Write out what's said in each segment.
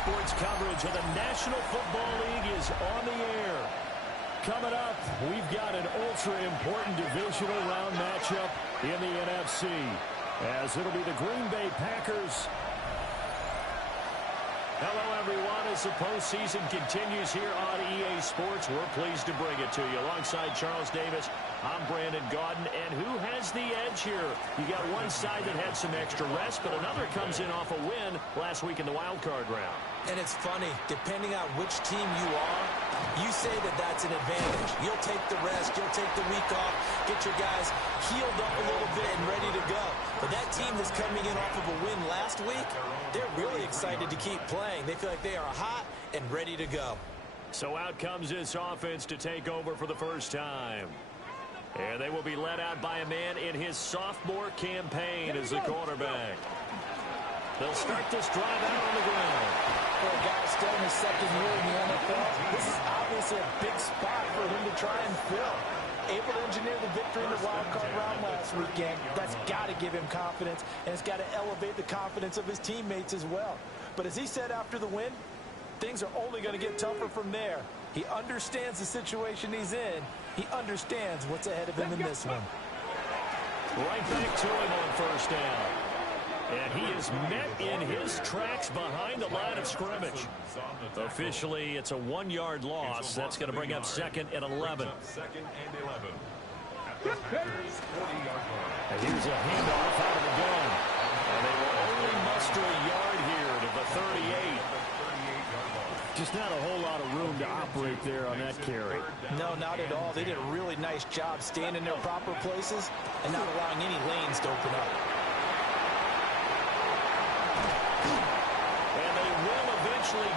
Sports coverage of the National Football League is on the air. Coming up, we've got an ultra-important divisional round matchup in the NFC, as it'll be the Green Bay Packers. Hello, everyone. As the postseason continues here on EA Sports, we're pleased to bring it to you. Alongside Charles Davis, I'm Brandon Gaudin. And who has the edge here? You got one side that had some extra rest, but another comes in off a win last week in the wild card round. And it's funny, depending on which team you are, you say that that's an advantage. You'll take the rest, you'll take the week off, get your guys healed up a little bit and ready to go. But that team that's coming in off of a win last week, they're really excited to keep playing. They feel like they are hot and ready to go. So out comes this offense to take over for the first time. And they will be led out by a man in his sophomore campaign as the quarterback. They'll start this drive out on the ground. For a guy still in his second year in the NFL, this is obviously a big spot for him to try and fill. Able to engineer the victory in the wild card round last weekend. That's got to give him confidence, and it's got to elevate the confidence of his teammates as well. But as he said after the win, things are only going to get tougher from there. He understands the situation he's in. He understands what's ahead of him in this one. Right back to him on first down. And he is met in his tracks behind the line of scrimmage. Officially, it's a 1-yard loss. That's going to bring up 2nd and 11. And here's a handoff out of the gun. And they will only muster a yard here to the 38. Just not a whole lot of room to operate there on that carry. No, not at all. They did a really nice job staying in their proper places and not allowing any lanes to open up.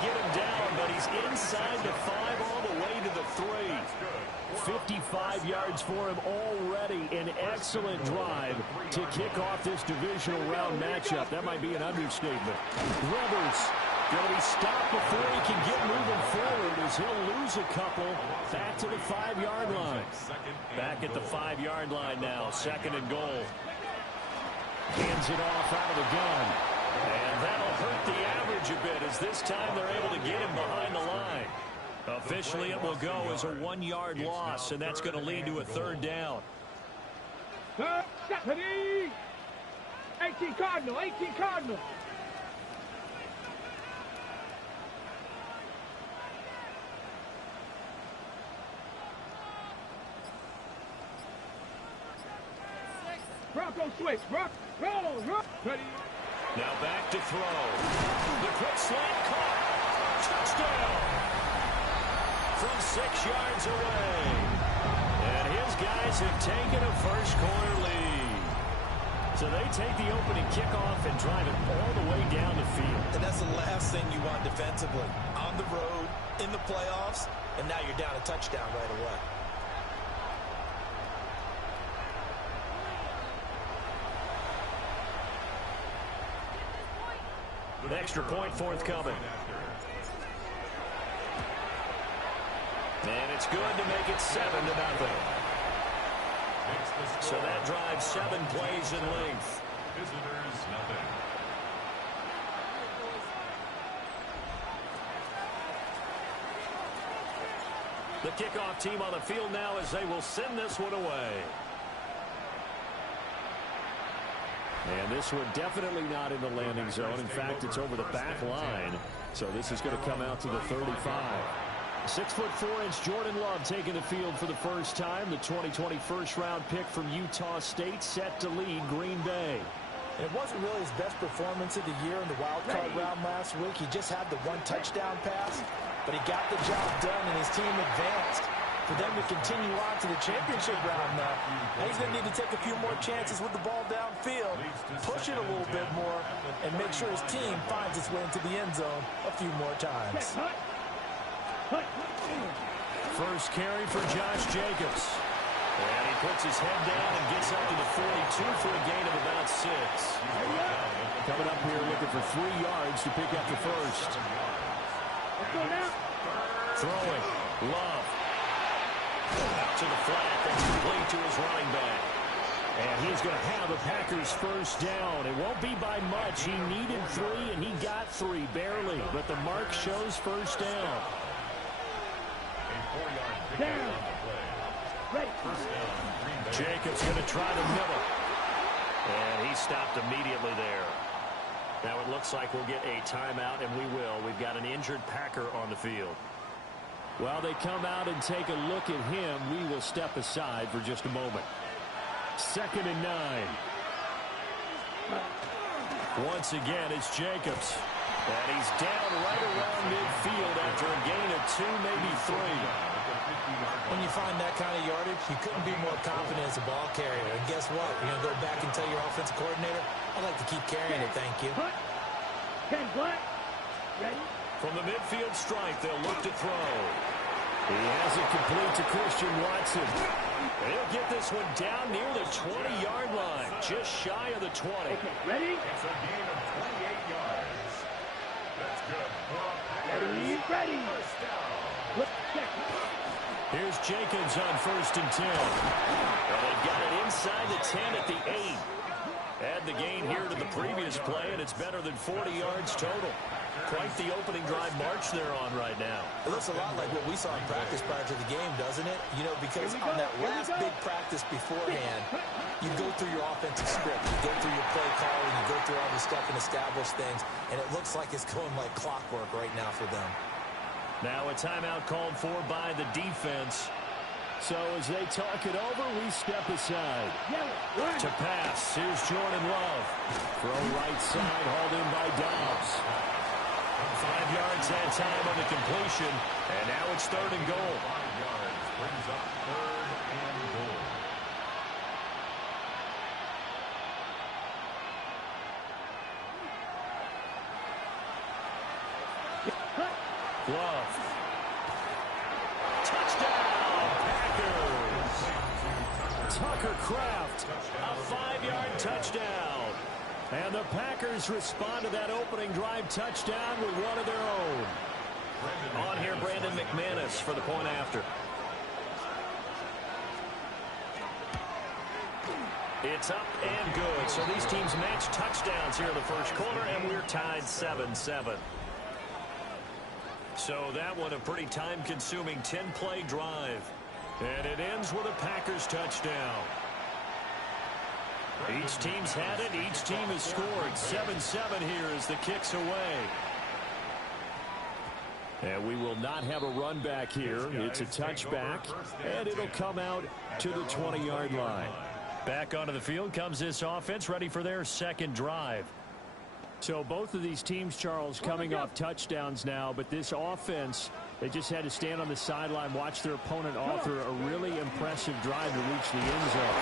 Get him down, but he's inside the 5 all the way to the 3. 55 yards for him already. An excellent drive to kick off this divisional round matchup. That might be an understatement. Rivers going to be stopped before he can get moving forward as he'll lose a couple back to the 5-yard line. Back at the 5-yard line now, 2nd and goal. Hands it off out of the gun. And that'll hurt the average a bit as this time they're able to get him behind the line. Officially, it will go as a 1-yard loss, and that's going to lead to a 3rd down. 18 Cardinal, 18 Cardinal. Bronco switch, roll, ready. Now back to throw. The quick slant caught. Touchdown. From 6 yards away. And his guys have taken a first-quarter lead. So they take the opening kickoff and drive it all the way down the field. And that's the last thing you want defensively. On the road, in the playoffs, and now you're down a touchdown right away. Extra point forthcoming. And it's good to make it 7-0. So that drives 7 plays in length. Visitors, nothing. The kickoff team on the field now as they will send this one away. And this one definitely not in the landing zone. In fact, it's over the back line. So this is going to come out to the 35. 6'4" Jordan Love taking the field for the first time. The 2020 first-round pick from Utah State set to lead Green Bay. And it wasn't really his best performance of the year in the wild card round last week. He just had the 1 touchdown pass, but he got the job done and his team advanced. For them to continue on to the championship round now, he's going to need to take a few more chances with the ball downfield, push it a little bit more, and make sure his team finds its way into the end zone a few more times. First carry for Josh Jacobs. And he puts his head down and gets up to the 42 for a gain of about 6. Coming up here looking for 3 yards to pick up the first. Throwing. Love. Out to the flat. That's complete to his running back. And he's going to have a Packers first down. It won't be by much. He needed 3, and he got 3, barely. But the mark shows first down. Down. Ready. Jacobs going to try to middle. And he stopped immediately there. Now it looks like we'll get a timeout, and we will. We've got an injured Packer on the field. While they come out and take a look at him, we will step aside for just a moment. 2nd and 9. Once again, it's Jacobs. And he's down right around midfield after a gain of 2, maybe 3. When you find that kind of yardage, you couldn't be more confident as a ball carrier. And guess what? You're going to go back and tell your offensive coordinator, I'd like to keep carrying it, thank you. 10 black. Ready. From the midfield stripe, they'll look to throw. He has it complete to Christian Watson. He'll get this one down near the 20-yard line, just shy of the 20. Okay, ready? It's a gain of 28 yards. That's good. Ready, ready. First down. Look, check. Here's Jacobs on 1st and 10. And they've got it inside the 10 at the 8. Add the gain here to the previous play, and it's better than 40 yards total. Quite the opening drive march they're on right now. It looks a lot like what we saw in practice prior to the game, doesn't it? You know, because on that last big practice beforehand, you go through your offensive script, you go through your play calling, you go through all the stuff and establish things, and it looks like it's going like clockwork right now for them. Now a timeout called for by the defense. So as they talk it over, we step aside. To pass, here's Jordan Love. Throw right side, hauled in by Dobbs. 5 yards that time on the completion, and now it's 3rd and goal. 5 yards brings up 3rd and goal. Love. Touchdown, Packers. Tucker Kraft, a 5-yard touchdown. And the Packers respond to that opening drive touchdown with one of their own. On here, Brandon McManus for the point after. It's up and good. So these teams match touchdowns here in the first quarter, and we're tied 7-7. So that one a pretty time-consuming 10-play drive. And it ends with a Packers touchdown. Each team's had it. Each team has scored. 7-7 here as the kick's away. And we will not have a run back here. It's a touchback, and it'll come out to the 20-yard line. Back onto the field comes this offense, ready for their second drive. So both of these teams, Charles, coming off touchdowns now, but this offense, they just had to stand on the sideline, watch their opponent author a really impressive drive to reach the end zone.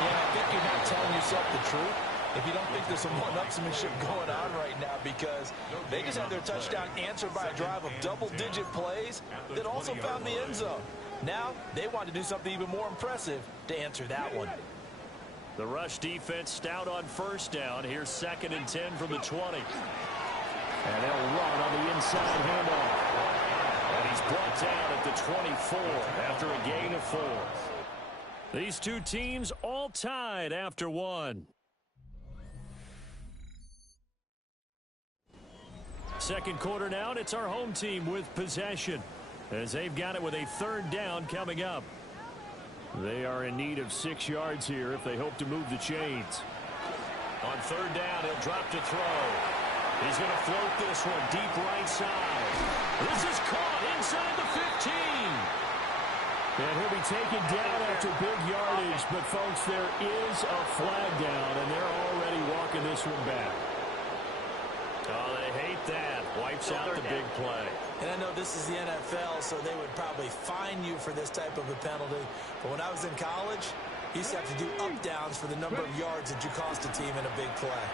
Yeah, I think you're not telling yourself the truth if you don't think there's some one-upsmanship going on right now, because they just had their touchdown answered by a drive of double-digit plays that also found the end zone. Now they want to do something even more impressive to answer that one. The rush defense stout on first down. Here's 2nd and 10 from the 20. And they'll run on the inside handoff. And he's brought down at the 24 after a gain of 4. These two teams all tied after one. Second quarter now, and it's our home team with possession, as they've got it with a 3rd down coming up. They are in need of 6 yards here if they hope to move the chains. On 3rd down, he'll drop to throw. He's going to float this one deep right side. This is caught inside the 15. And he'll be taken down after big yardage. But, folks, there is a flag down, and they're already walking this one back. Oh, they hate that. Wipes out the big play. And I know this is the NFL, so they would probably fine you for this type of a penalty. But when I was in college, you used to have to do up-downs for the number of yards that you cost a team in a big play.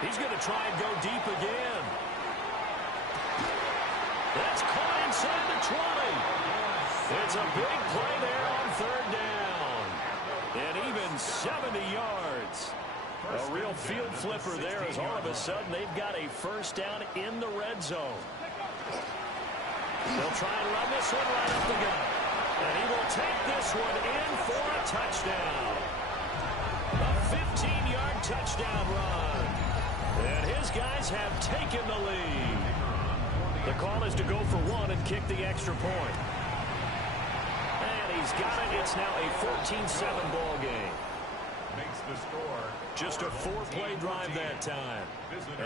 He's going to try and go deep again. That's caught inside the 20. It's a big play there on 3rd down. And even 70 yards. A real field flipper there, as all of a sudden they've got a first down in the red zone. They'll try and run this one right up the gut. And he will take this one in for a touchdown. touchdown run. And his guys have taken the lead. The call is to go for one and kick the extra point. And he's got it. It's now a 14-7 ball game. Makes the score. Just a 4-play drive that time.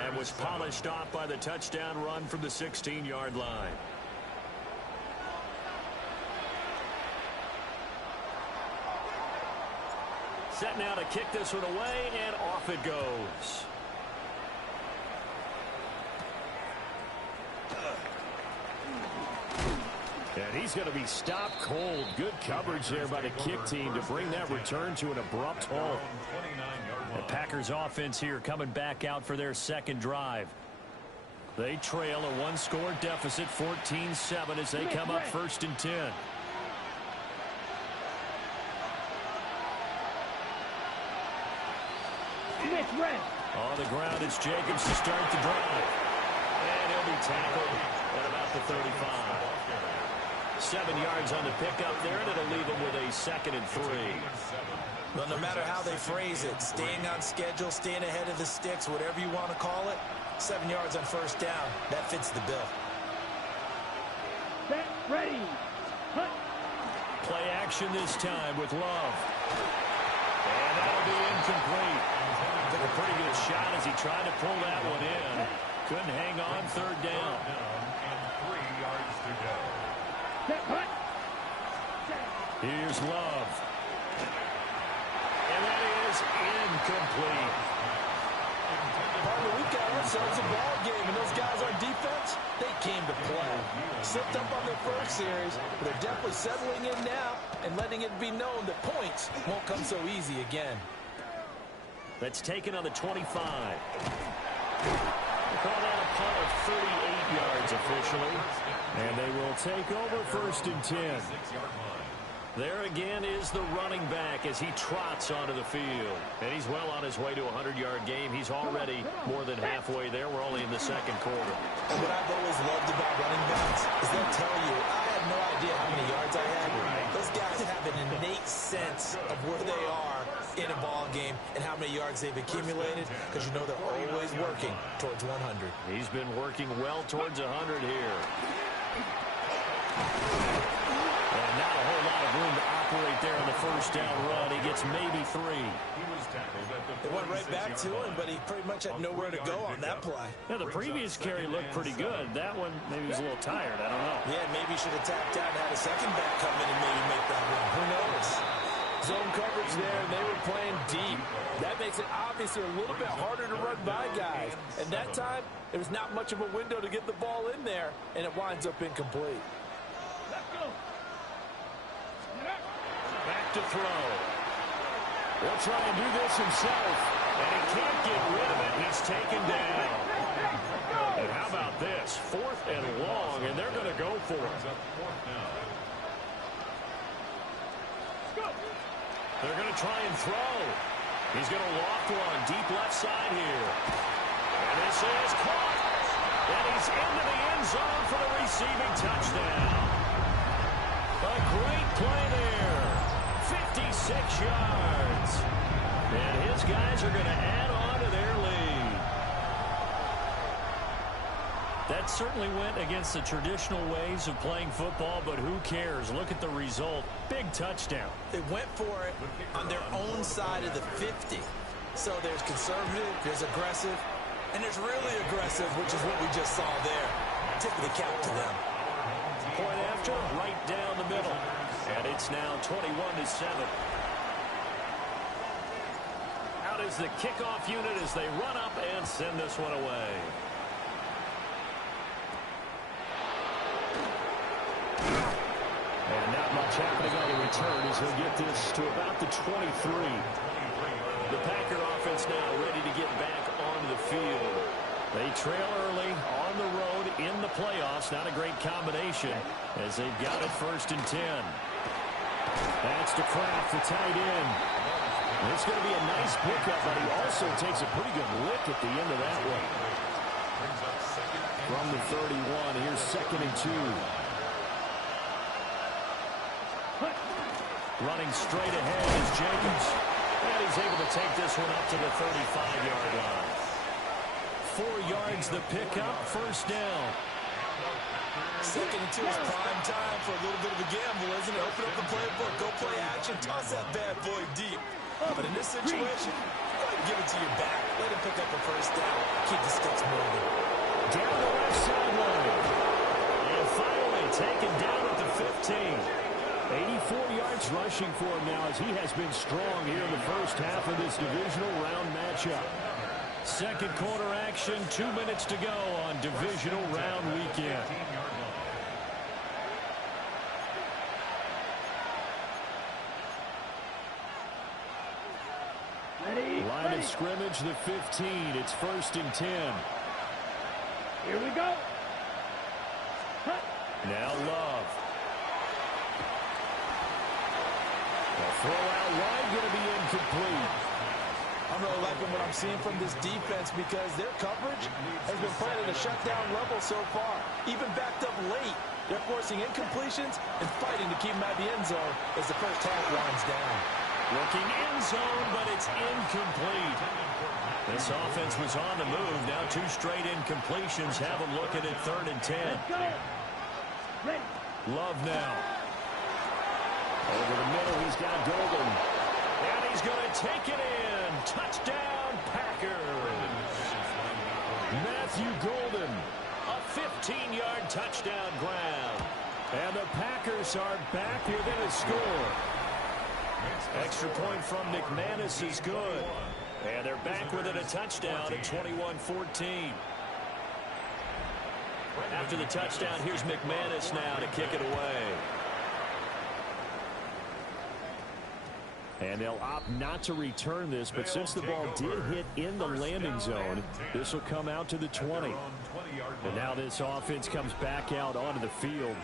And was polished off by the touchdown run from the 16-yard line. Set now to kick this one away, and off it goes. And he's going to be stopped cold. Good coverage there by the kick team to bring that return to an abrupt halt. The Packers offense here coming back out for their second drive. They trail a one-score deficit, 14-7, as they come up 1st and 10. On the ground, it's Jacobs to start the drive. And he'll be tackled at about the 35. 7 yards on the pickup there, and it'll leave him with a 2nd and 3. Well, no matter how they phrase it, staying on schedule, staying ahead of the sticks, whatever you want to call it, 7 yards on 1st down, that fits the bill. Set, ready, hunt. Play action this time with Love. And that'll be incomplete. Took a pretty good shot as he tried to pull that one in. Couldn't hang on 3rd down. And 3 yards to go. Set, hunt. Here's Love. And that is incomplete. We've got ourselves a ball game, and those guys on defense, they came to play. Slipped up on their first series, but they're definitely settling in now and letting it be known that points won't come so easy again. That's taken on the 25. We'll call that a punt of 38 yards officially. And they will take over 1st and 10. There again is the running back as he trots onto the field. And he's well on his way to a 100-yard game. He's already more than halfway there. We're only in the 2nd quarter. And what I've always loved about running backs is they'll tell you, I had no idea how many yards I had. Those guys have an innate sense of where they are in a ball game and how many yards they've accumulated, because you know they're always working towards 100. He's been working well towards 100 here. And not a whole lot of room to operate there on the 1st down run. He gets maybe 3. They went right back to him, but he pretty much had nowhere to go on that play. Yeah, the previous carry looked pretty good. That one, maybe he was a little tired. I don't know. Yeah, maybe he should have tapped out and had a second back come in and maybe make that run. Who knows? Zone coverage there, and they were playing deep. That makes it obviously a little bit harder to run by guys. And that time, there was not much of a window to get the ball in there, and it winds up incomplete. Let's go. Back to throw. He'll try and do this himself, and he can't get rid of it. He's taken down. And how about this? 4th and long, and they're going to go for it. They're going to try and throw. He's going to loft one deep left side here. And this is caught. And he's into the end zone for the receiving touchdown. A great play there. 56 yards. And his guys are going to add on to their lead. That certainly went against the traditional ways of playing football, but who cares? Look at the result. Big touchdown. They went for it on their own side of the 50. So there's conservative, there's aggressive, and there's really aggressive, which is what we just saw there. Tip of the cap to them. Point after, right down the middle. And it's now 21-7. Out is the kickoff unit as they run up and send this one away. And not much happening on the return as he'll get this to about the 23. The Packer offense now ready to get back onto the field. They trail early on the road in the playoffs. Not a great combination as they've got it 1st and 10. That's to Kraft, the tight end. It's going to be a nice pickup, but he also takes a pretty good lick at the end of that one. From the 31, here's 2nd and 2. Running straight ahead is Jacobs. And he's able to take this one up to the 35-yard line. 4 yards the pickup, first down. Second and 2 is prime time for a little bit of a gamble, isn't it? Open up the playbook, go play action, toss that bad boy deep. But in this situation, go ahead and give it to your back. Let him pick up a first down. Keep the sticks moving. Down the left sideline. And finally taken down at the 15. 84 yards rushing for him now as he has been strong here in the first half of this divisional round matchup. Second quarter action, 2 minutes to go on divisional round weekend. Line of scrimmage, the 15. It's first and 10. Here we go. Now Love. The throw out wide, going to be incomplete. I'm really liking what I'm seeing from this defense because their coverage has been playing at a shutdown level so far. Even backed up late, they're forcing incompletions and fighting to keep them out of the end zone as the first half winds down. Looking end zone, but it's incomplete. This offense was on the move. Now 2 straight incompletions. Have them looking at 3rd and 10. Let's go. Ready. Love now. Over the middle, he's got Golden. And he's going to take it in. Touchdown, Packers. Matthew Golden. A 15-yard touchdown grab. And the Packers are back within a score. Extra point from McManus is good. And they're back within a touchdown at 21-14. After the touchdown, here's McManus now to kick it away. And they'll opt not to return this, but since the ball did hit in the landing zone, this will come out to the 20. And now this offense comes back out onto the field.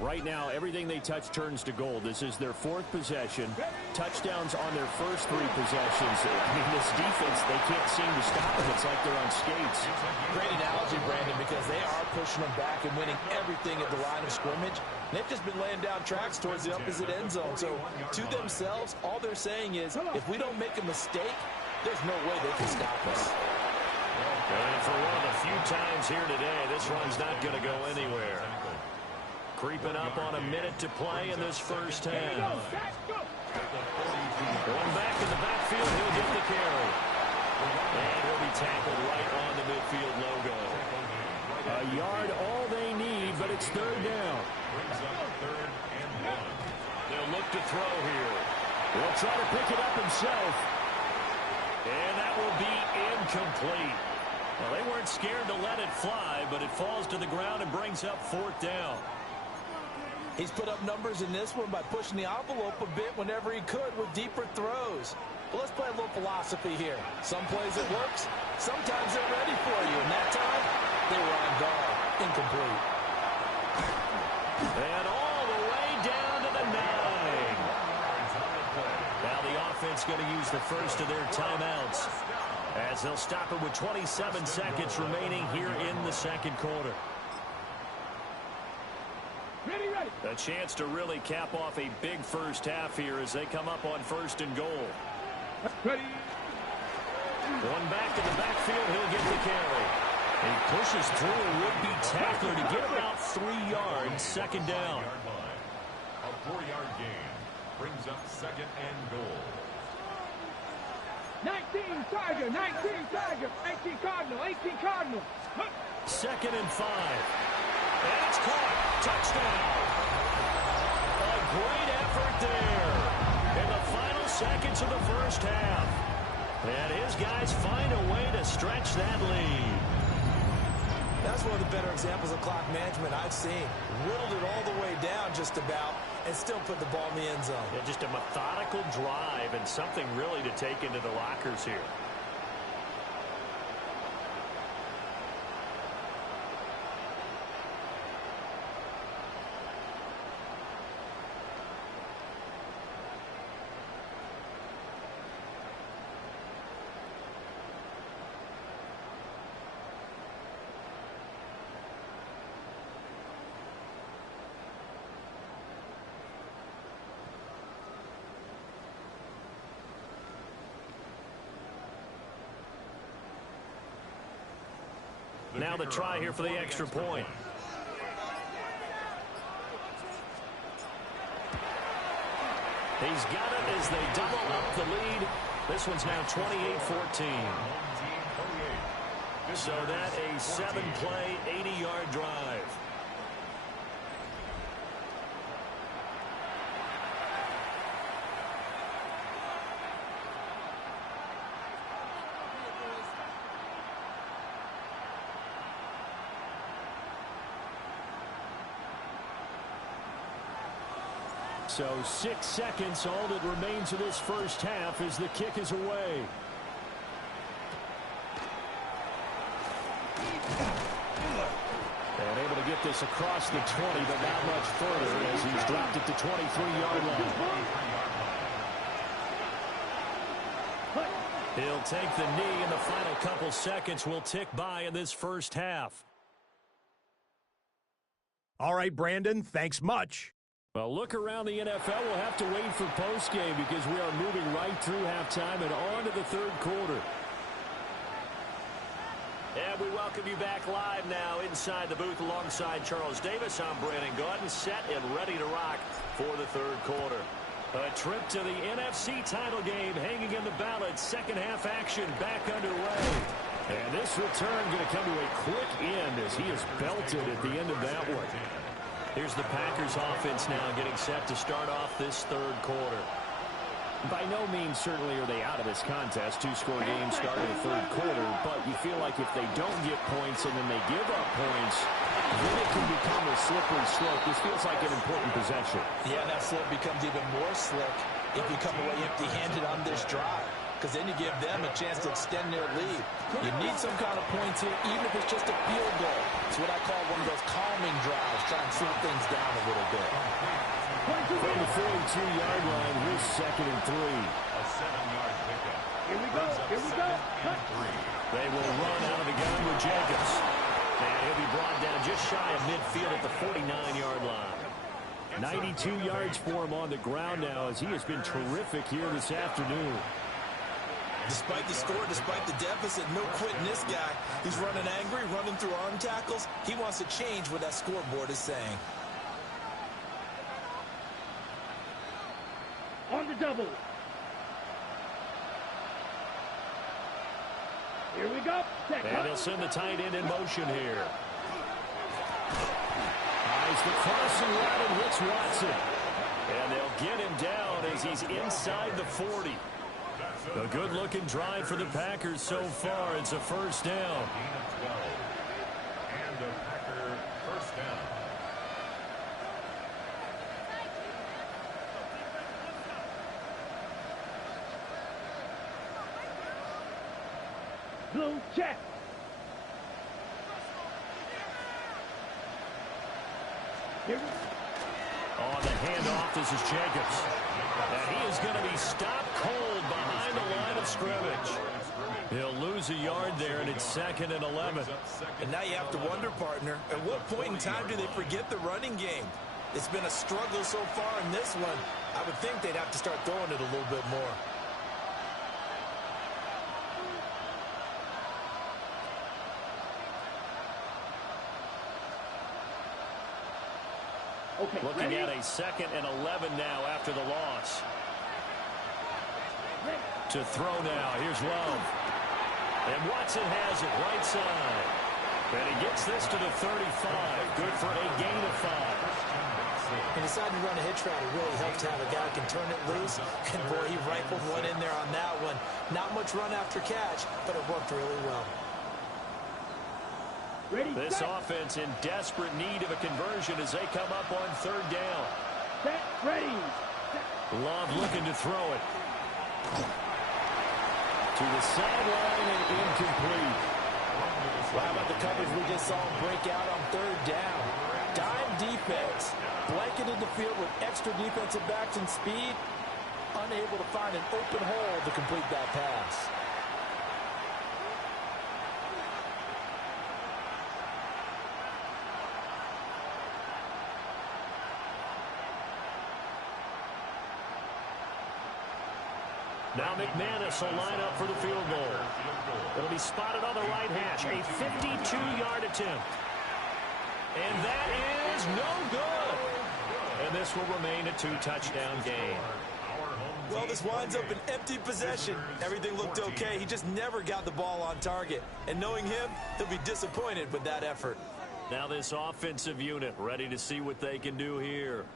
Right now, everything they touch turns to gold. This is their 4th possession. Touchdowns on their first 3 possessions. I mean, this defense, they can't seem to stop them. It's like they're on skates. Great analogy, Brandon, because they are pushing them back and winning everything at the line of scrimmage. They've just been laying down tracks towards the opposite end zone. So, to themselves, all they're saying is, if we don't make a mistake, there's no way they can stop us. And for one of the few times here today, this run's not going to go anywhere. Creeping up on a minute to play in this first half. Going back in the backfield, he'll get the carry. And he'll be tackled right on the midfield logo. A yard, all they need, but it's 3rd down. They'll look to throw here. He'll try to pick it up himself. And that will be incomplete. Well, they weren't scared to let it fly, but it falls to the ground and brings up 4th down. He's put up numbers in this one by pushing the envelope a bit whenever he could with deeper throws. But let's play a little philosophy here. Some plays it works, sometimes they're ready for you. And that time, they were on guard. Incomplete. And all the way down to the 9. Now the offense going to use the first of their timeouts as they'll stop it with 27 seconds remaining here in the second quarter. Ready, ready. A chance to really cap off a big first half here as they come up on 1st and goal. Ready. One back in the backfield, he'll get the carry. He pushes through a would-be tackler to get about 3 yards, 2nd down. A 4-yard gain brings up 2nd and goal. 19 Tiger, 19 Tiger, 18 Cardinal, 18 Cardinal. 2nd and 5. And it's caught. Touchdown. A great effort there in the final seconds of the first half. And his guys find a way to stretch that lead. That's one of the better examples of clock management I've seen. Whittled it all the way down just about and still put the ball in the end zone. Yeah, just a methodical drive and something really to take into the lockers here. Now the try here for the extra point. He's got it as they double up the lead. This one's now 28-14. So that a 7-play, 80-yard drive. So 6 seconds, all that remains of this first half as the kick is away. And able to get this across the 20, but not much further as he's dropped it to 23-yard line. He'll take the knee, and the final couple seconds will tick by in this first half. All right, Brandon, thanks much. Well, look around the NFL. We'll have to wait for postgame because we are moving right through halftime and on to the third quarter. And we welcome you back live now inside the booth alongside Charles Davis. I'm Brandon Gaudin, set and ready to rock for the third quarter. A trip to the NFC title game hanging in the balance. Second half action back underway. And this return going to come to a quick end as he is belted at the end of that one. Here's the Packers offense now getting set to start off this third quarter. By no means certainly are they out of this contest. Two-score game starting the third quarter, but you feel like if they don't get points and then they give up points, then it can become a slippery slope. This feels like an important possession. Yeah, that slope becomes even more slick if you come away empty-handed on this drive, because then you give them a chance to extend their lead. You need some kind of points here, even if it's just a field goal. It's what I call one of those calming drives, trying to slow things down a little bit. From the 42-yard line, here's 2nd and 3. A 7-yard pickup. Here we go. Here we go. They will run out of the gun with Jacobs. And he'll be brought down just shy of midfield at the 49-yard line. 92 yards for him on the ground now as he has been terrific here this afternoon. Despite the score, despite the deficit, no quitting this guy. He's running angry, running through arm tackles. He wants to change what that scoreboard is saying. On the double. Here we go. And they'll send the tight end in motion here. Eyes the crossing route and hits Watson. And they'll get him down as he's inside the 40. A good-looking drive for the Packers so far. It's a first down. Gain of 12. And a Packer first down. Blue check. Here we go. On the handoff, this is Jacobs. And he is going to be stopped cold behind the line of scrimmage. He'll lose a yard there, and it's 2nd and 11. And now you have to wonder, partner, at what point in time do they forget the running game? It's been a struggle so far in this one. I would think they'd have to start throwing it a little bit more. Okay, Looking ready? at a 2nd and 11 now after the loss. To throw now, here's Love. And Watson has it right side. And he gets this to the 35. Good for a gain of 5. And deciding to run a hitch route, it really helps to have a guy who can turn it loose. And boy, he rifled one in there on that one. Not much run after catch, but it worked really well. Ready, This set. offense in desperate need of a conversion as they come up on 3rd down. Set, ready. Love looking to throw it. To the sideline and incomplete. Wow, about the coverage we just saw him break out on 3rd down. Dime defense, blanketed the field with extra defensive backs and speed, unable to find an open hole to complete that pass. Now McManus will line up for the field goal. It'll be spotted on the right hash. A 52-yard attempt. And that is no good. And this will remain a 2-touchdown game. Well, this winds up an empty possession. Everything looked okay. He just never got the ball on target. And knowing him, he'll be disappointed with that effort. Now this offensive unit ready to see what they can do here.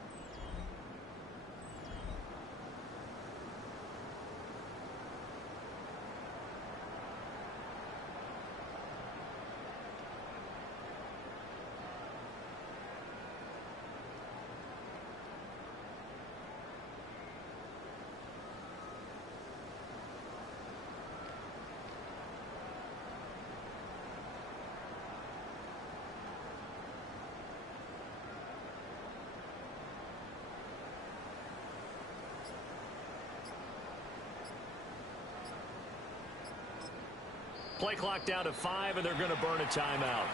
Play clock down to 5, and they're going to burn a timeout.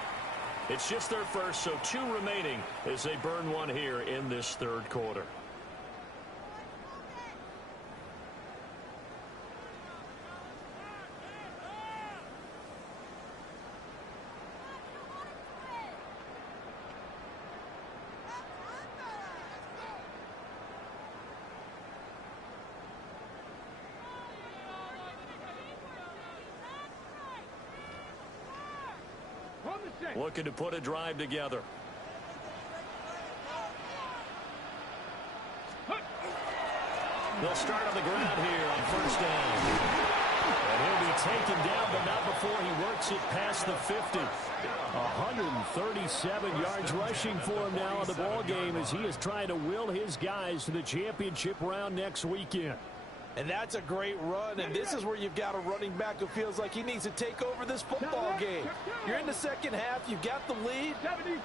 It's just their first, so 2 remaining as they burn one here in this third quarter. Looking to put a drive together. They'll start on the ground here on first down. And he'll be taken down, but not before he works it past the 50. 137 yards rushing for him now in the ball game as he is trying to will his guys to the championship round next weekend. And that's a great run, and this is where you've got a running back who feels like he needs to take over this football game. You're in the second half, you've got the lead,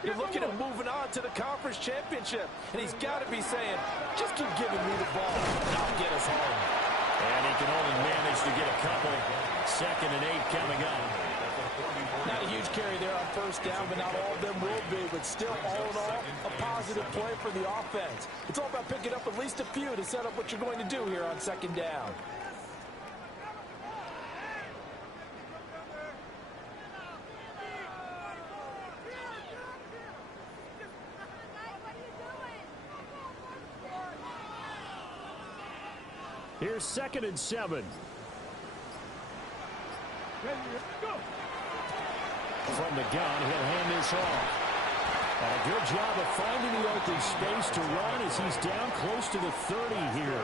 you're looking at moving on to the conference championship, and he's got to be saying, just keep giving me the ball, and I'll get us home. And he can only manage to get a couple. 2nd and 8 coming up. Not a huge carry there on first down, but not all of them will be. But still, all in all, a positive play for the offense. It's all about picking up at least a few to set up what you're going to do here on second down. Here's 2nd and 7. From the gun, he'll hand this off. And a good job of finding the open space to run as he's down close to the 30 here.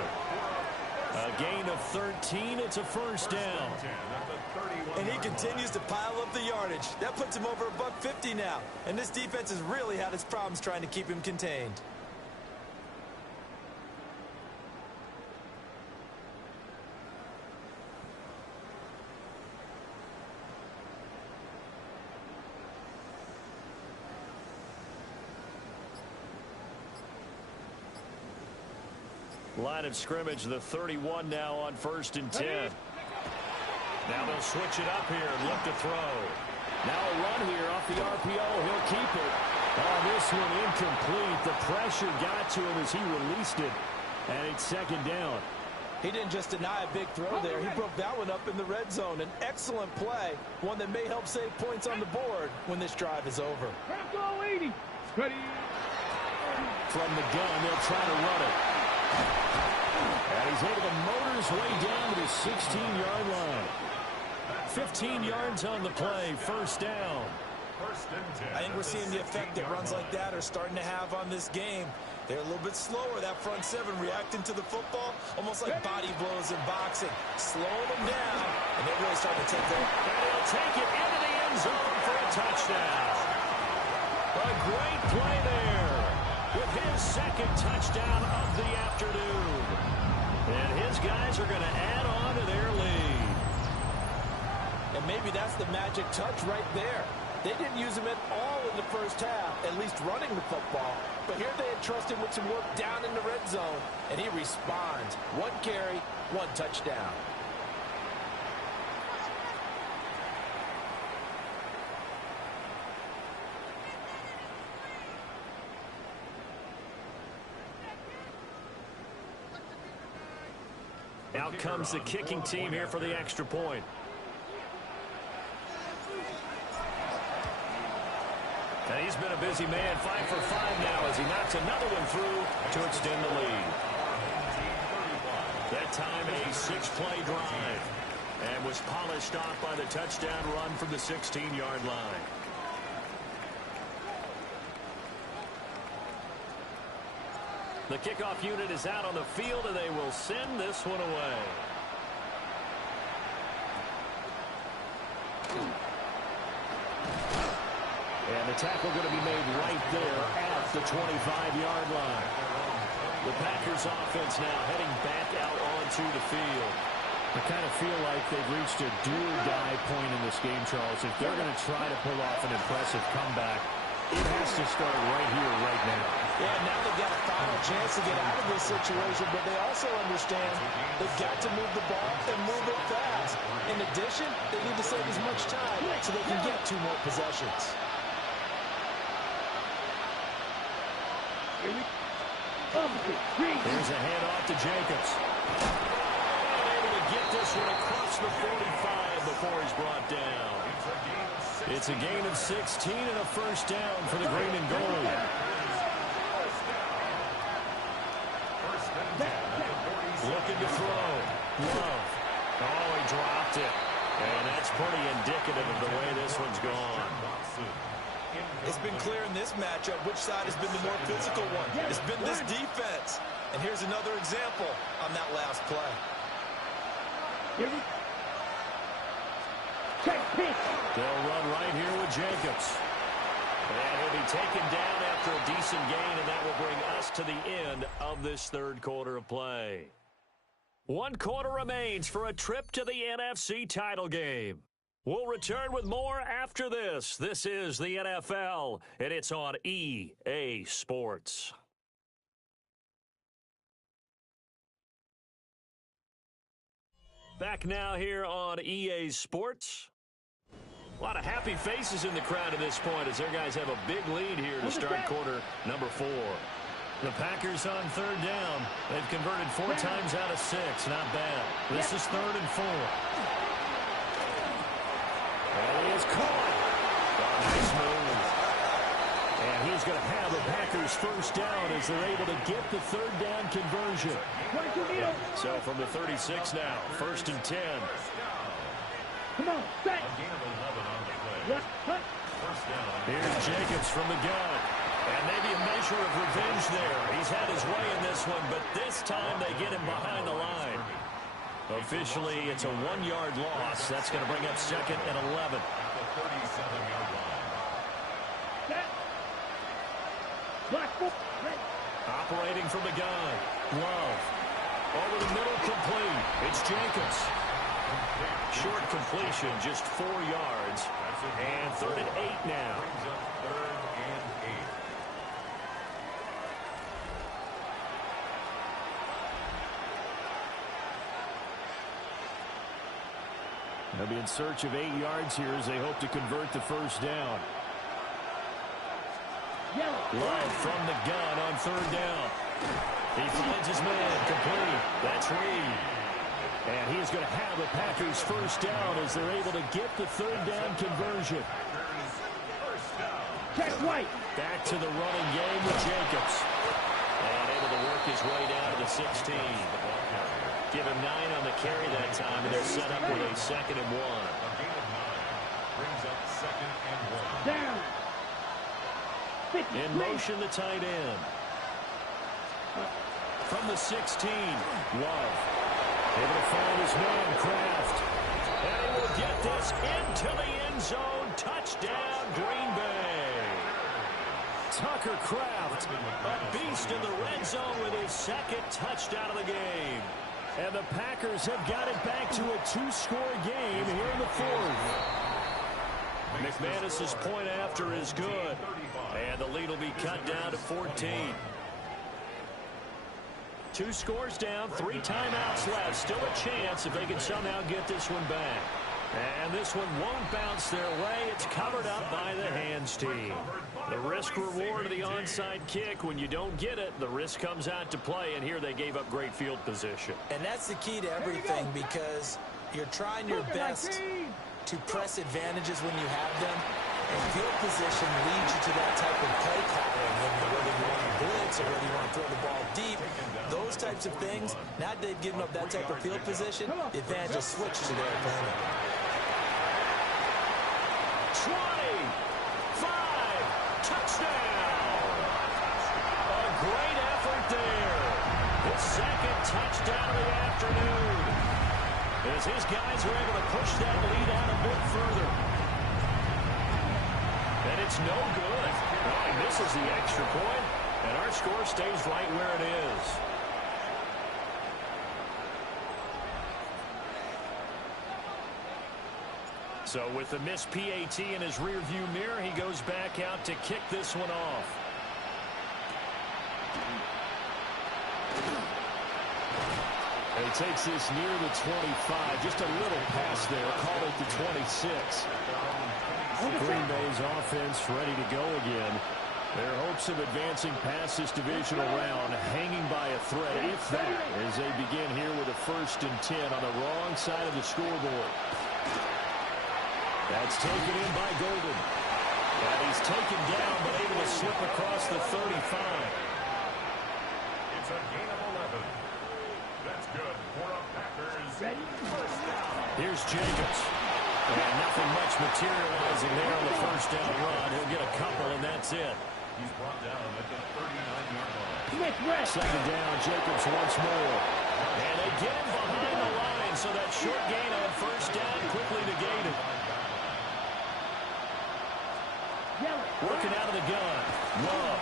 A gain of 13. It's a first down. And he continues to pile up the yardage. That puts him over $150 now. And this defense has really had its problems trying to keep him contained. Line of scrimmage, the 31 now on 1st and 10. Now they'll switch it up here and look to throw. Now a run here off the RPO. He'll keep it. Oh, this one incomplete. The pressure got to him as he released it. And it's 2nd down. He didn't just deny a big throw there. He broke that one up in the red zone. An excellent play. One that may help save points on the board when this drive is over. From the gun, they'll try to run it. And he's able to motor his way down to the 16-yard line. 15 yards on the play, first down. I think we're seeing the effect that runs like that are starting to have on this game. They're a little bit slower, that front 7, reacting to the football, almost like body blows in boxing. Slowing them down, and they're really starting to take over. And he'll take it into the end zone for a touchdown. A great play there with his 2nd touchdown of the afternoon. And his guys are going to add on to their lead. And maybe that's the magic touch right there. They didn't use him at all in the first half, at least running the football. But here they entrust him with some work down in the red zone, and he responds. 1 carry, 1 touchdown. Out comes the kicking team here for the extra point. And he's been a busy man, 5 for 5 now as he knocks another one through to extend the lead. That time a 6-play drive and was polished off by the touchdown run from the 16-yard line. The kickoff unit is out on the field, and they will send this one away. And the tackle going to be made right there at the 25-yard line. The Packers offense now heading back out onto the field. I kind of feel like they've reached a do-or-die point in this game, Charles. If they're going to try to pull off an impressive comeback, it has to start right here, right now. Yeah, now they've got a final chance to get out of this situation, but they also understand they've got to move the ball and move it fast. In addition, they need to save as much time so they can get 2 more possessions. Here's a handoff to Jacobs. Able to get this one across the 45 before he's brought down. It's a gain of 16 and a first down for the green and gold. Looking to throw. Love. Oh, he dropped it. And that's pretty indicative of the way this one's gone. It's been clear in this matchup which side has been the more physical one. It's been this defense. And here's another example on that last play. They'll run right here with Jacobs. And he'll be taken down after a decent gain, and that will bring us to the end of this third quarter of play. 1 quarter remains for a trip to the NFC title game. We'll return with more after this. This is the NFL, and it's on EA Sports. Back now here on EA Sports. A lot of happy faces in the crowd at this point as their guys have a big lead here to start quarter number 4. The Packers on third down. They've converted 4 times out of 6. Not bad. This is 3rd and 4. And he is caught. Nice move. And he's going to have the Packers first down as they're able to get the 3rd down conversion. So from the 36 now, 1st and 10. Come on, set. Here's Jacobs from the gun. And maybe a measure of revenge there. He's had his way in this one, but this time they get him behind the line. Officially, it's a 1-yard loss. That's going to bring up 2nd and 11. Operating from the gun. Love. Over the middle, complete. It's Jacobs. Short completion, just 4 yards. And 3rd and 8 now. They'll be in search of 8 yards here as they hope to convert the first down. Love from the gun on 3rd down. He finds his man, complete. That's Reed. And he's going to have the Packers first down as they're able to get the 3rd down conversion. Back to the running game with Jacobs. And able to work his way down to the 16. Give him 9 on the carry that time, and they're set up with a 2nd and 1. Brings up 2nd and 1. In motion, the tight end. From the 16, Love. Able to find his man, Kraft. And he will get this into the end zone. Touchdown, Green Bay. Tucker Kraft, a beast in the red zone with his 2nd touchdown of the game. And the Packers have got it back to a 2-score game here in the 4th. McManus's point after is good. And the lead will be cut down to 14. 2 scores down, 3 timeouts left. Still a chance if they can somehow get this one back. And this one won't bounce their way. It's covered up by the hands team. The risk reward of the onside kick. When you don't get it, the risk comes out to play, and here they gave up great field position. And that's the key to everything, because you're trying your best to press advantages when you have them. And field position leads you to that type of play calling, whether you want to blitz or whether you want to throw the ball deep. Those types of things, now that they've given up that type of field position, the advantage is switched to their opponent. 25, touchdown! A great effort there. His second touchdown of the afternoon. As his guys are able to push that lead out a bit further. And it's no good. Well, he misses the extra point, and our score stays right where it is. So with the missed PAT in his rearview mirror, he goes back out to kick this one off. And he takes this near the 25. Just a little pass there. Call it the 26. Green Bay's offense ready to go again. Their hopes of advancing past this divisional round hanging by a thread, if that, as they begin here with a 1st and 10 on the wrong side of the scoreboard. That's taken in by Golden. And he's taken down, but able to slip across the 35. It's a gain of 11. That's good for a Packers first down. Here's Jacobs. And nothing much materializing there on the first down run. He'll get a couple, and that's it. He's brought down at the 39-yard line. Second down, Jacobs once more. And they get him behind the line, so that short gain on first down quickly negated. Working out of the gun. Love.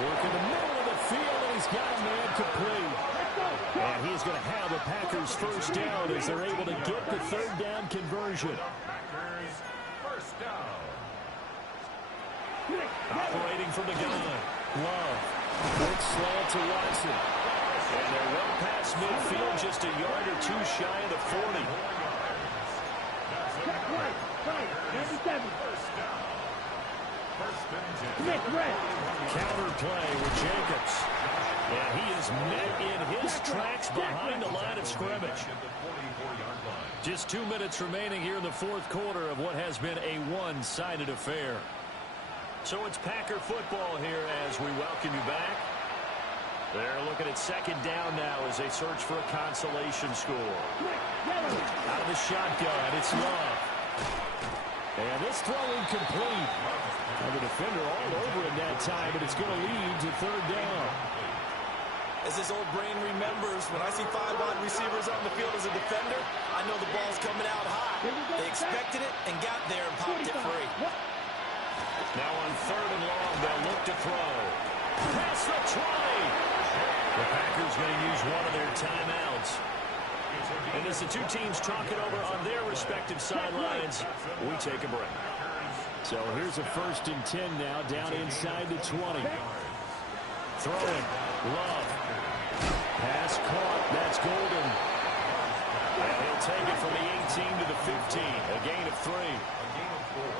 Working the middle of the field, and he's got a man complete. And he's going to have the Packers first down as they're able to get the third down conversion. Packers first down. Operating from the gun. Love. Quick slant to Watson. And they're well past midfield, just a yard or two shy of the 40. Counter play with Jacobs. And he is met in his tracks behind the line of scrimmage. Just 2 minutes remaining here in the fourth quarter of what has been a one-sided affair. So it's Packer football here as we welcome you back. They're looking at second down now as they search for a consolation score. Out of the shotgun, it's Love. And this throw incomplete. And the defender all over it that time, but it's going to lead to third down. As this old brain remembers, when I see 5 wide receivers on the field as a defender, I know the ball's coming out high. They expected it and got there and popped it free. Now on third and long, they'll look to throw. Past the 20. The Packers going to use one of their timeouts. And as the two teams talk it over on their respective sidelines, we take a break. So here's a 1st and 10 now, down inside the 20. Throwing. Love. Pass caught. That's Golden. And he'll take it from the 18 to the 15. A gain of 3. A gain of 4.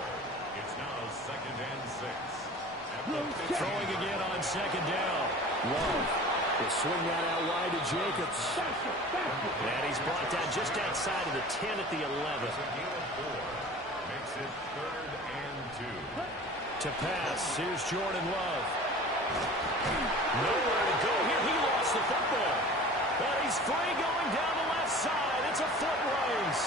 It's now 2nd and 6. Throwing again on second down. Love. Will swing that out wide to Jacobs. And he's brought down just outside of the 10 at the 11. A gain of 4. Makes it 3rd and 2. To pass. Here's Jordan Love. Nowhere to go here. He lost the football. But he's free going down the left side. It's a foot race.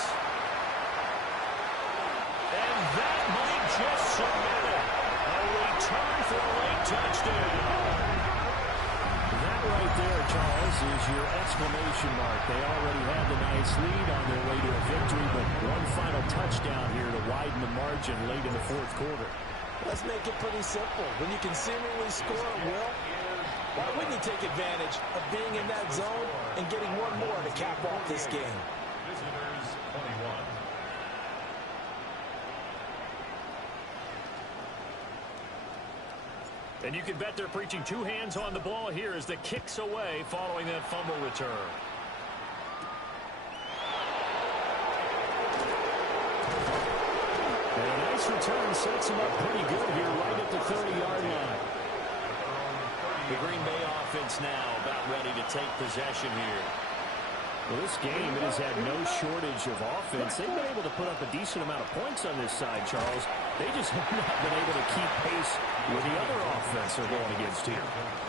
And that might just submit it. A return for a late touchdown. That right there, Charles, is your exclamation mark. They already had the nice lead on their way to a victory, but one final touchdown here to widen the margin late in the fourth quarter. Let's make it pretty simple. When you can seemingly score at will, why wouldn't you take advantage of being in that zone and getting one more to cap off this game? Visitors 21. And you can bet they're preaching two hands on the ball here as the kick's away following that fumble return. return sets him up pretty good here right at the 30-yard line. The Green Bay offense now about ready to take possession here. Well, this game, it has had no shortage of offense. They've been able to put up a decent amount of points on this side, Charles. They just have not been able to keep pace with the other offense they're going against here.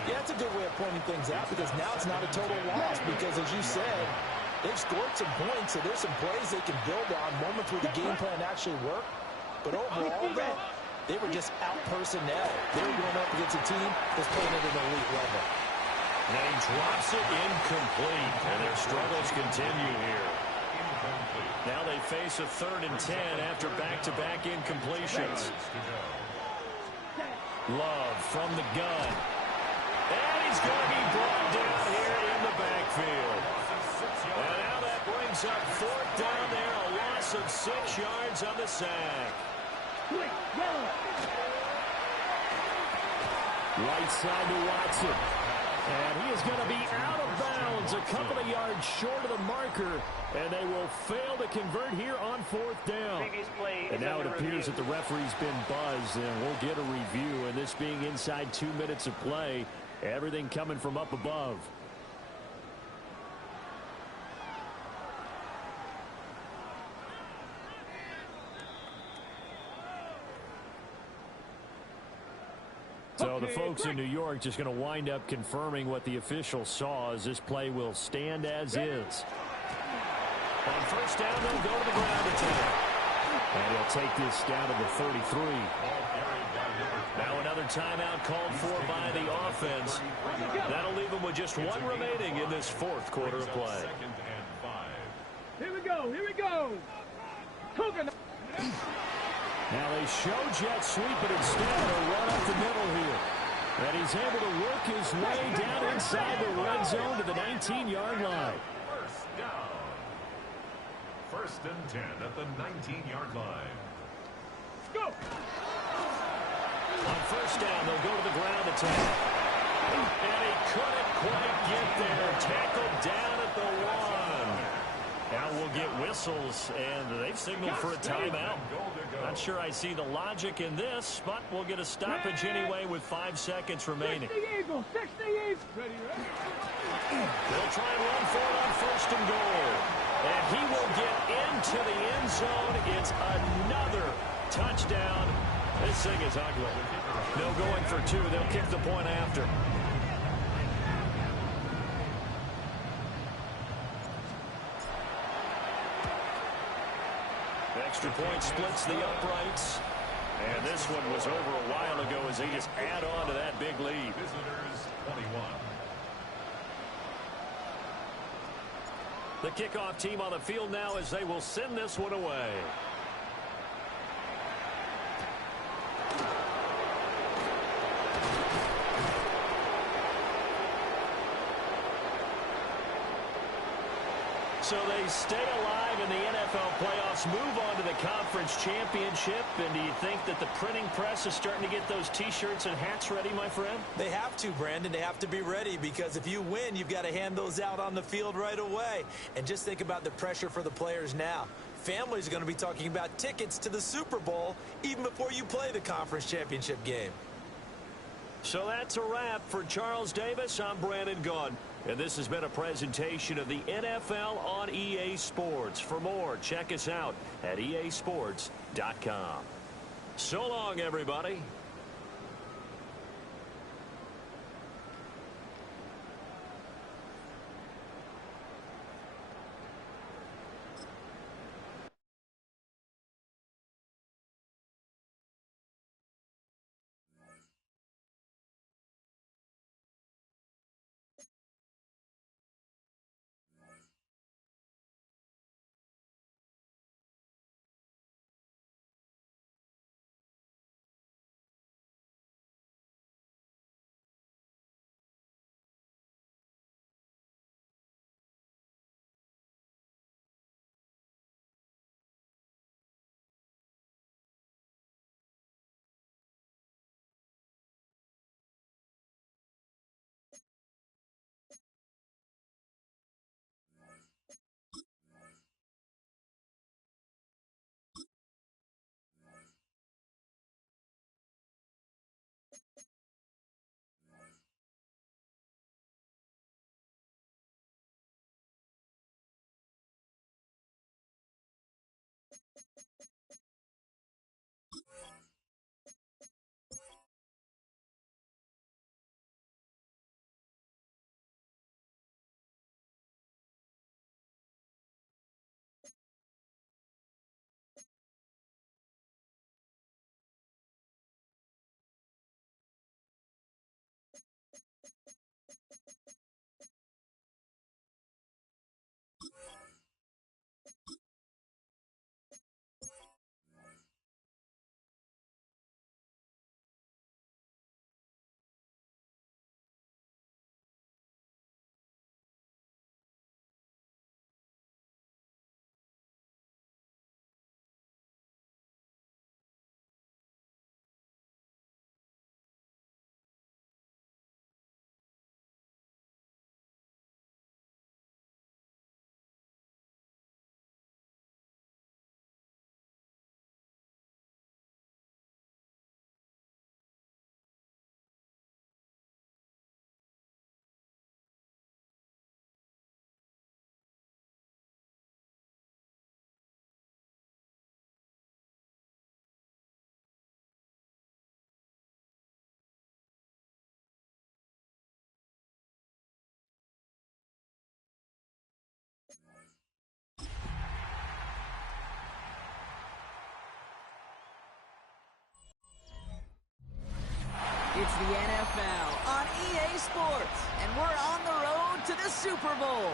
Yeah, it's a good way of pointing things out because now it's not a total loss because, as you said, they've scored some points, so there's some plays they can build on, moments where the game plan actually worked. But overall, though, they were just out personnel. They were going up against a team that's playing at an elite level. And he drops it incomplete, and their struggles continue here. Now they face a 3rd and 10 after back-to-back incompletions. Love from the gun. And he's going to be brought down here in the backfield. And now that brings up 4th down there, a loss of 6 yards on the sack. Right side to Watson. And he is going to be out of bounds, a couple of yards short of the marker, and they will fail to convert here on 4th down. And now it appears that the referee's been buzzed, and we'll get a review, and this being inside 2 minutes of play, everything coming from up above. So the folks in New York just going to wind up confirming what the official saw as this play will stand as is. On 1st down, they'll go to the ground attack. And he'll take this down to the 33. Now another timeout called for by the offense. That'll leave them with just 1 remaining in this 4th quarter of play. Here we go. Here we go. Hogan. Now they show jet sweep, but instead a run up the middle here. And he's able to work his way down inside the red zone to the 19-yard line. 1st down. 1st and 10 at the 19-yard line. Go. On 1st down, they'll go to the ground attack. And he couldn't quite get there. Tackled down at the 1. Now we'll get whistles, and they've signaled for a timeout. Not sure I see the logic in this, but we'll get a stoppage anyway with 5 seconds remaining. 60 Eagles, 60 Eagles. Ready. They'll try and run for it on 1st and goal. And he will get into the end zone. It's another touchdown. This thing is ugly. No going for 2. They'll kick the point after. Extra point splits the uprights. And this one was over a while ago as they just add on to that big lead. Visitors 21. The kickoff team on the field now as they will send this one away. So they stay alive in the NFL playoffs, move on to the conference championship. And do you think that the printing press is starting to get those T-shirts and hats ready, my friend? They have to, Brandon. They have to be ready because if you win, you've got to hand those out on the field right away. And just think about the pressure for the players now. Families are going to be talking about tickets to the Super Bowl even before you play the conference championship game. So that's a wrap for Charles Davis. I'm Brandon Gaudin. And this has been a presentation of the NFL on EA Sports. For more, check us out at easports.com. So long, everybody. It's the NFL on EA Sports, and we're on the road to the Super Bowl.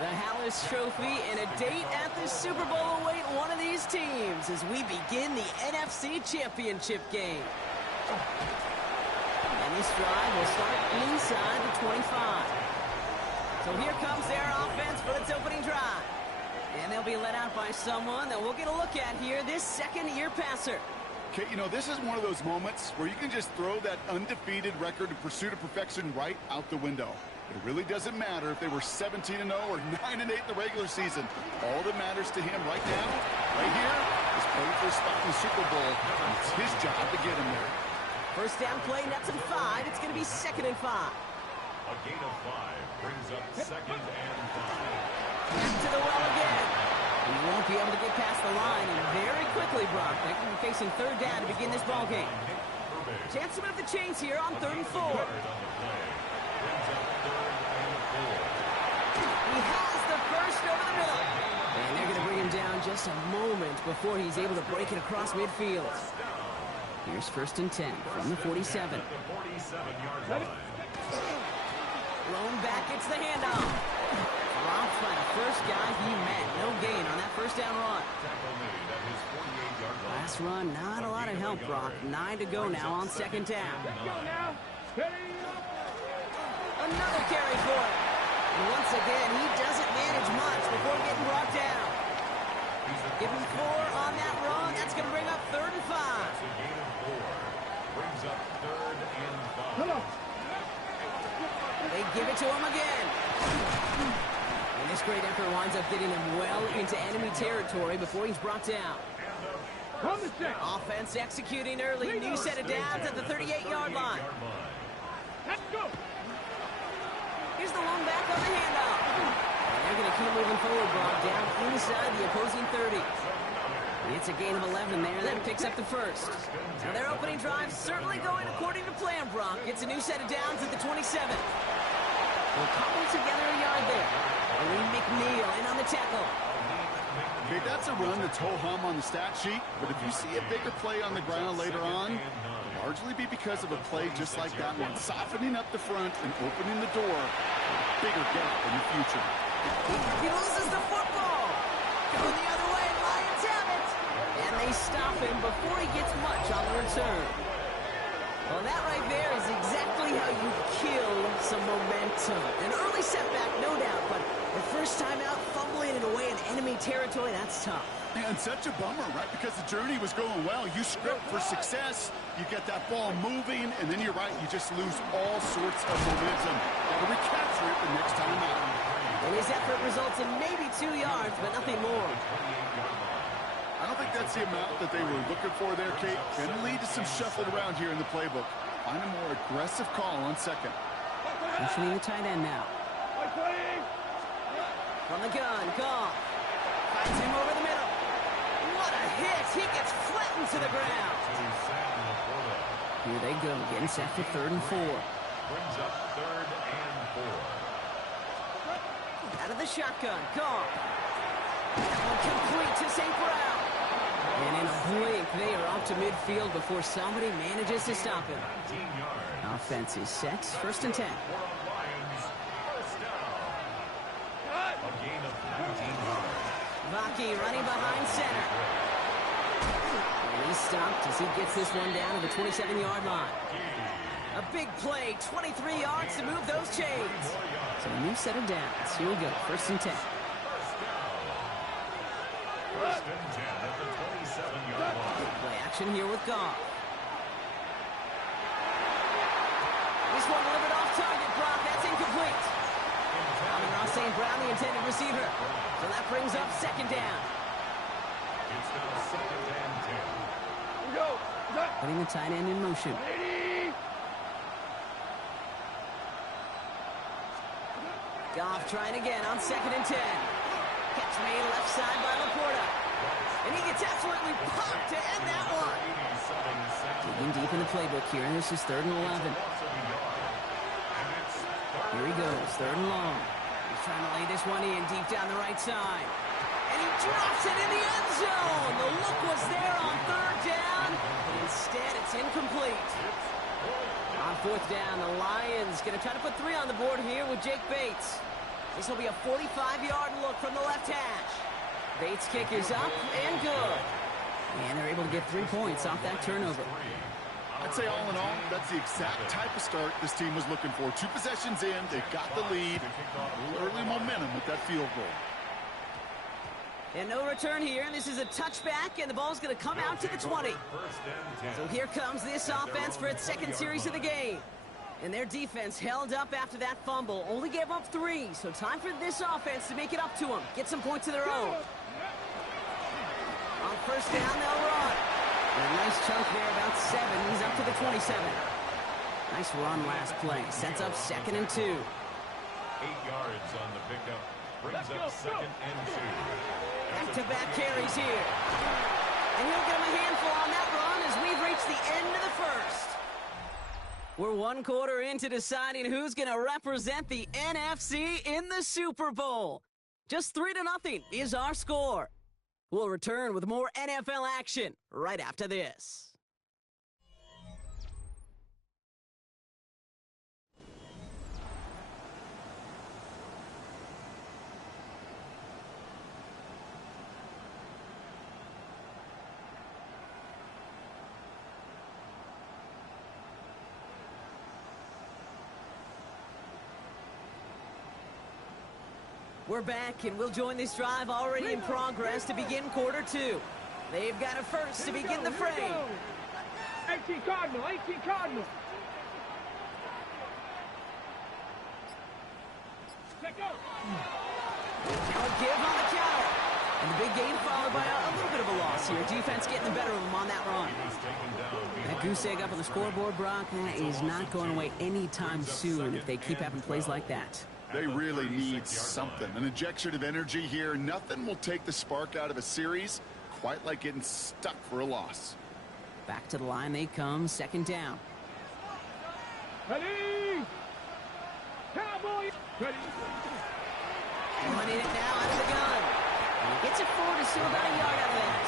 The Hallis Trophy and a date at the Super Bowl await one of these teams as we begin the NFC Championship game. And this drive will start inside the 25. So here comes their offense for its opening drive. And they'll be led out by someone that we'll get a look at here, this second-year passer. Okay, you know, this is one of those moments where you can just throw that undefeated record in pursuit of perfection right out the window. It really doesn't matter if they were 17-0 or 9-8 in the regular season. All that matters to him right now, right here, is playing for a spot in the Super Bowl, and it's his job to get him there. First down play, nets and 5. It's going to be 2nd and 5. A gain of 5 brings up 2nd and 5. Back to the well again. He won't be able to get past the line, and very quickly, Brock, they can be facing 3rd down to begin this ball game. Chance to move the chains here on 3rd and 4. He has the first over the middle. And they're going to bring him down just a moment before he's able to break it across midfield. Here's 1st and 10 from the 47. Thrown back, it's the handoff. Dropped by the first guy he met. No gain on that first down run. Last run, not a lot of help, Brock. 9 to go now on 2nd down. Let's go now. Another carry for him. And once again, he doesn't manage much before getting brought down. Give him 4 on that run. That's going to bring up 3rd and 5. Brings up 3rd and 5. Come on. They give it to him again. And this great effort winds up getting him well into enemy territory before he's brought down. Come the check. Offense executing early. New set of downs at the 38-yard line. Let's go. Here's the long back on the handoff. And they're going to keep moving forward, Brock, down inside the opposing 30. It's a gain of 11 there. That picks up the first. Now their opening drive certainly going according to plan, Brock. It's a new set of downs at the 27. We'll cobble together a yard there. Lee McNeil in on the tackle. Okay, that's a run that's ho-hum on the stat sheet, but if you see a bigger play on the ground later on, it'll largely be because of a play just like that one, softening up the front and opening the door for a bigger gap in the future. He loses the football. Going the other way, Lions have it. And they stop him before he gets much on the return. Well, that right there is exactly how you kill some momentum. An early setback, no doubt, but the first time out, fumbling it away in enemy territory, that's tough. And such a bummer, right? Because the journey was going well. You script for success, you get that ball moving, and then you're right, you just lose all sorts of momentum. Got to recapture it the next time out. And his effort results in maybe 2 yards, but nothing more. I don't think that's the amount that they were looking for there, Kate. Going to lead to some shuffling around here in the playbook. Find a more aggressive call on 2nd. Motioning the tight end now. From the gun, Goff. Finds him over the middle. What a hit! He gets flattened to the ground. Here they go, getting set for 3rd and 4. Brings up 3rd and 4. Out of the shotgun, Goff. That one complete to St. Brown. And in a blink, they are off to midfield before somebody manages to stop him. Offense is set, 1st and 10. Vaki running behind center. And he's stopped as he gets this one down to the 27-yard line. A big play, 23 yards to move those chains. So a new set of downs. Here we go, 1st and 10. First and 10 at the 27-yard line. Play action here with Goff. This one delivered off target, Brock. That's incomplete. Amon-Ra St. Brown, the intended receiver. So that brings up 2nd down. It's now 2nd and 10. Go. Putting the tight end in motion. Goff trying again on 2nd and 10. Catch made left side by Laporta. And he gets absolutely popped to end that one. Digging deep in the playbook here, and this is 3rd and 11. Here he goes, 3rd and long. Trying to lay this one in deep down the right side. And he drops it in the end zone. The look was there on third down. Instead, it's incomplete. On fourth down, the Lions going to try to put 3 on the board here with Jake Bates. This will be a 45-yard look from the left hash. Bates' kick is up and good. And they're able to get 3 points off that turnover. I'd say all in all, that's the exact type of start this team was looking for. 2 possessions in, they got the lead. Early momentum with that field goal. And no return here, and this is a touchback, and the ball's going to come out to the 20. So here comes this offense for its second series of the game. And their defense held up after that fumble. Only gave up 3, so time for this offense to make it up to them. Get some points of their own. On first down, they'll run. And a nice chunk there, about 7. He's up to the 27. Nice run last play. Sets up 2nd and 2. 8 yards on the pickup. Brings up 2nd and 2. Back-to-back carries here. And he'll get him a handful on that run as we've reached the end of the first. We're 1 quarter into deciding who's going to represent the NFC in the Super Bowl. Just 3-0 is our score. We'll return with more NFL action right after this. We're back, and we'll join this drive already in progress to begin quarter 2. They've got a first to begin the frame. 18 Cardinal, 18 Cardinal. Take go. Now a give on the counter. And the big gain followed by a little bit of a loss here. Defense getting the better of them on that run. That goose egg up on the scoreboard, Brock, that is not going away anytime soon if they keep having plays like that. They really need something. An injection of energy here. Nothing will take the spark out of a series quite like getting stuck for a loss. Back to the line they come, 2nd down. Ready! Cowboy! Ready! Running it now out of the gun. And he gets it forward to still about a yard out of that.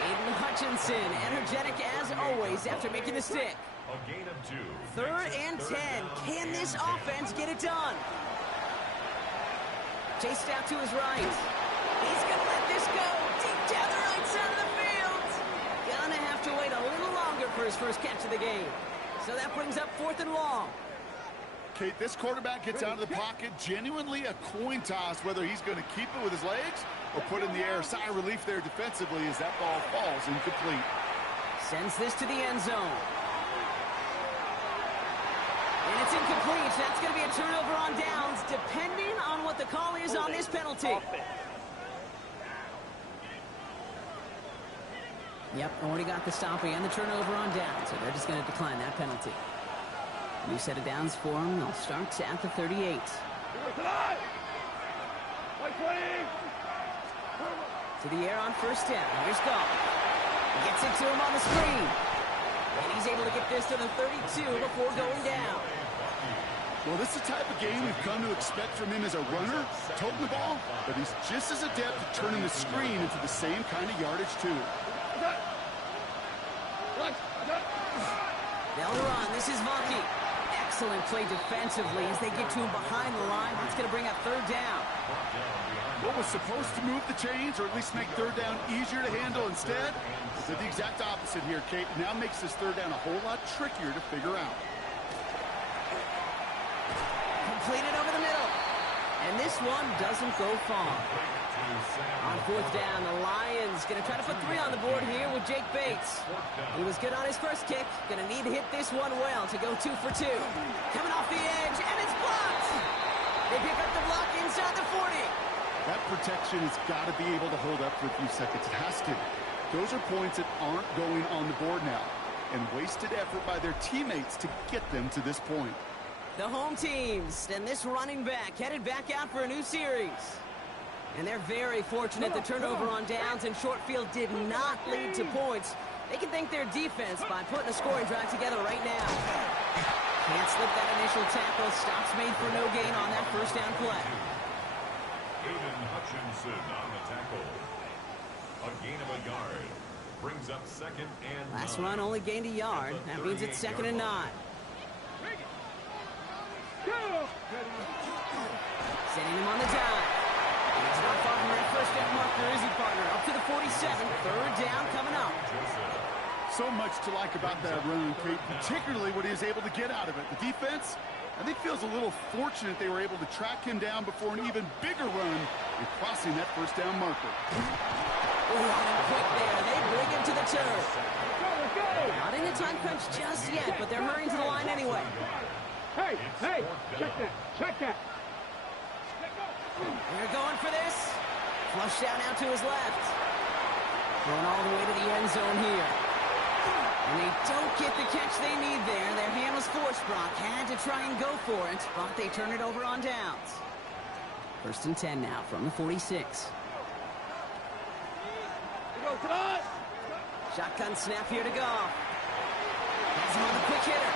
Aiden Hutchinson, energetic as always after making the stick. A gain of 2. 3rd and 10. Can this offense get it done? Chased out to his right. He's going to let this go deep down the right side of the field. Gonna have to wait a little longer for his first catch of the game. So that brings up 4th and long. Kate, this quarterback gets out of the pocket, genuinely a coin toss whether he's going to keep it with his legs or put in the air. Sigh of relief there defensively as that ball falls incomplete. Sends this to the end zone. And it's incomplete. That's going to be a turnover on downs, depending on what the call is on this penalty. Yep, already got the stop and the turnover on down, so they're just going to decline that penalty. New set of downs for them. They'll start at the 38. To the air on first down. Here's Goff. Gets it to him on the screen. And he's able to get this to the 32 before going down. Well, this is the type of game we've come to expect from him as a runner, toting the ball, but he's just as adept at turning the screen into the same kind of yardage, too. They'll run. This is Vaki. Excellent play defensively as they get to him behind the line. That's going to bring up 3rd down. What was supposed to move the chains, or at least make 3rd down easier to handle instead, did the exact opposite here, Kate. Now makes this 3rd down a whole lot trickier to figure out. Completed over the middle. And this one doesn't go far. On 4th down, the Lions going to try to put 3 on the board here with Jake Bates. He was good on his first kick. Going to need to hit this one well to go 2 for 2. Coming off the edge, and it's blocked. They pick up the block inside the 40. That protection has got to be able to hold up for a few seconds. It has to. Those are points that aren't going on the board now, and wasted effort by their teammates to get them to this point. The home teams and this running back headed back out for a new series. And they're very fortunate the turnover on downs and short field did not lead to points. They can thank their defense by putting a scoring drive together right now. Can't slip that initial tackle. Stops made for no gain on that first down play. Aiden Hutchinson on the tackle. A gain of a yard. Brings up 2nd and 9. Last run only gained a yard. That means it's 2nd and 9. Sending him on the dive. He's not far from that first down marker, is he, partner? Up to the 47. 3rd down coming up. So much to like about that run, Pete, particularly what he was able to get out of it. The defense, I think, feels a little fortunate they were able to track him down before an even bigger run and crossing that first down marker. Quick there. They bring him to the turf. Not in the time crunch just yet, but they're hurrying to the line anyway. Hey, check that. They're going for this. Flush down out to his left. Going all the way to the end zone here. And they don't get the catch they need there. Their hand was forced. Brock had to try and go for it, but they turn it over on downs. 1st and 10 now from the 46. Shotgun snap here to Goff. Has him on the quick hitter.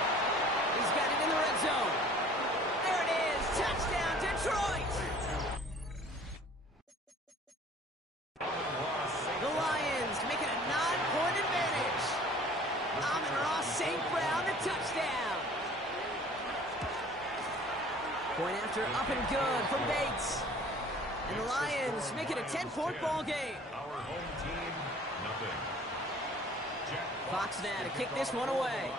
He's got it in the red zone. There it is. Touchdown, Detroit. The Lions make it a 9-point advantage. Amon-Ra St. Brown, the touchdown. Point after up and good from Bates. And the Lions make it a 10-point ball game. Our home team, nothing. Fox now to kick this one away.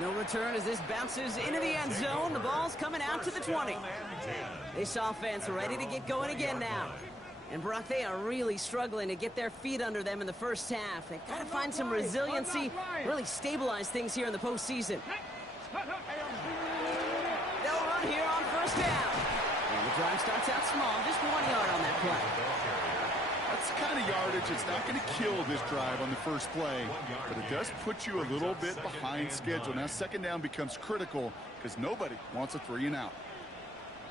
No return as this bounces into the end zone. The ball's coming out to the 20. This offense ready to get going again now. And Brock, they are really struggling to get their feet under them in the first half. They've got to find some resiliency, really stabilize things here in the postseason. They'll run here on 1st down. And the drive starts out small, just 1 yard on that play. That's the kind of yardage that's not going to kill this drive on the first play, but it does put you a little bit behind schedule. Now 2nd down becomes critical because nobody wants a 3 and out.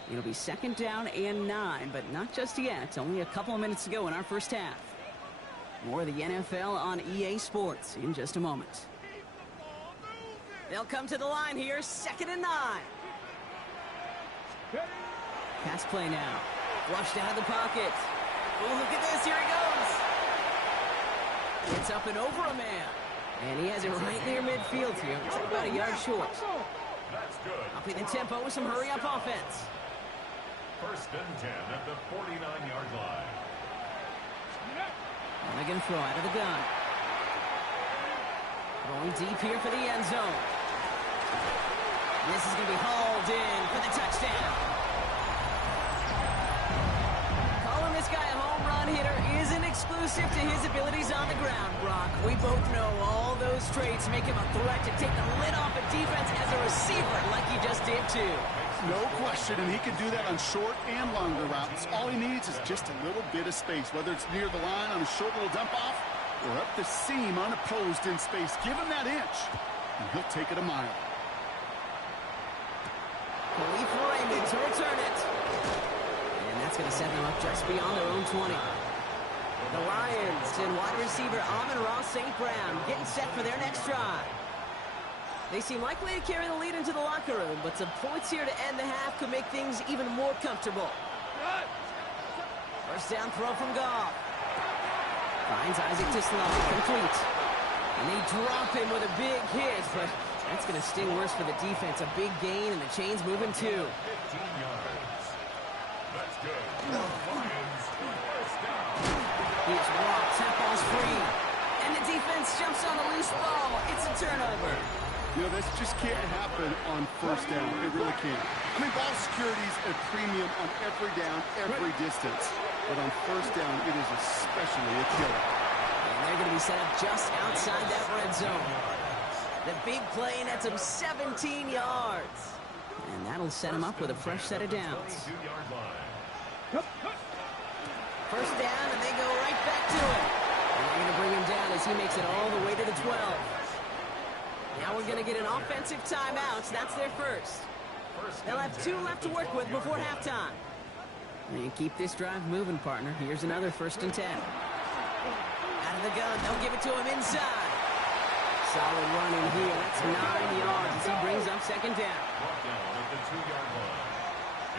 It'll be 2nd down and 9, but not just yet. Only a couple of minutes to go in our first half. More of the NFL on EA Sports in just a moment. They'll come to the line here, 2nd and 9. Pass play now. Flushed out of the pocket. Oh, look at this. Here he goes. It's up and over a man. And he has it right near midfield here. It's about a yard short. That's good. Upping the tempo with some hurry-up offense. 1st and 10 at the 49-yard line. And they're going to throw out of the gun. Going deep here for the end zone. This is going to be hauled in for the touchdown. Calling this guy a home run hitter isn't exclusive to his abilities on the ground, Brock. We both know all those traits make him a threat to take the lid off a defense as a receiver like he just did too. No question, and he can do that on short and longer routes. All he needs is just a little bit of space, whether it's near the line on a short little dump-off or up the seam unopposed in space. Give him that inch, and he'll take it a mile. Khalif Raymond to return it. And that's going to set them up just beyond their own 20. The Lions and wide receiver Amon-Ra St. Brown getting set for their next drive. They seem likely to carry the lead into the locker room, but some points here to end the half could make things even more comfortable. First down throw from Goff. Finds Isaac Tisland, complete. And they drop him with a big hit, but that's going to sting worse for the defense. A big gain, and the chain's moving too. 15 yards. That's good. Lions, first down. He's walked, that ball's free. And the defense jumps on a loose ball. It's a turnover. You know, this just can't happen on 1st down. It really can't. I mean, ball security's a premium on every down, every distance. But on 1st down, it is especially a killer. And they're going to be set up just outside that red zone. The big play nets him 17 yards. And that'll set him up with a fresh set of downs. 22-yard line. First down, and they go right back to it. And they're going to bring him down as he makes it all the way to the 12. Now we're going to get an offensive timeout. That's their first. They'll have 2 left to work with before halftime. And keep this drive moving, partner. Here's another 1st and 10. Out of the gun. They'll give it to him inside. Solid run in here. That's 9 yards as he brings up second down. Brought down at the 2-yard line.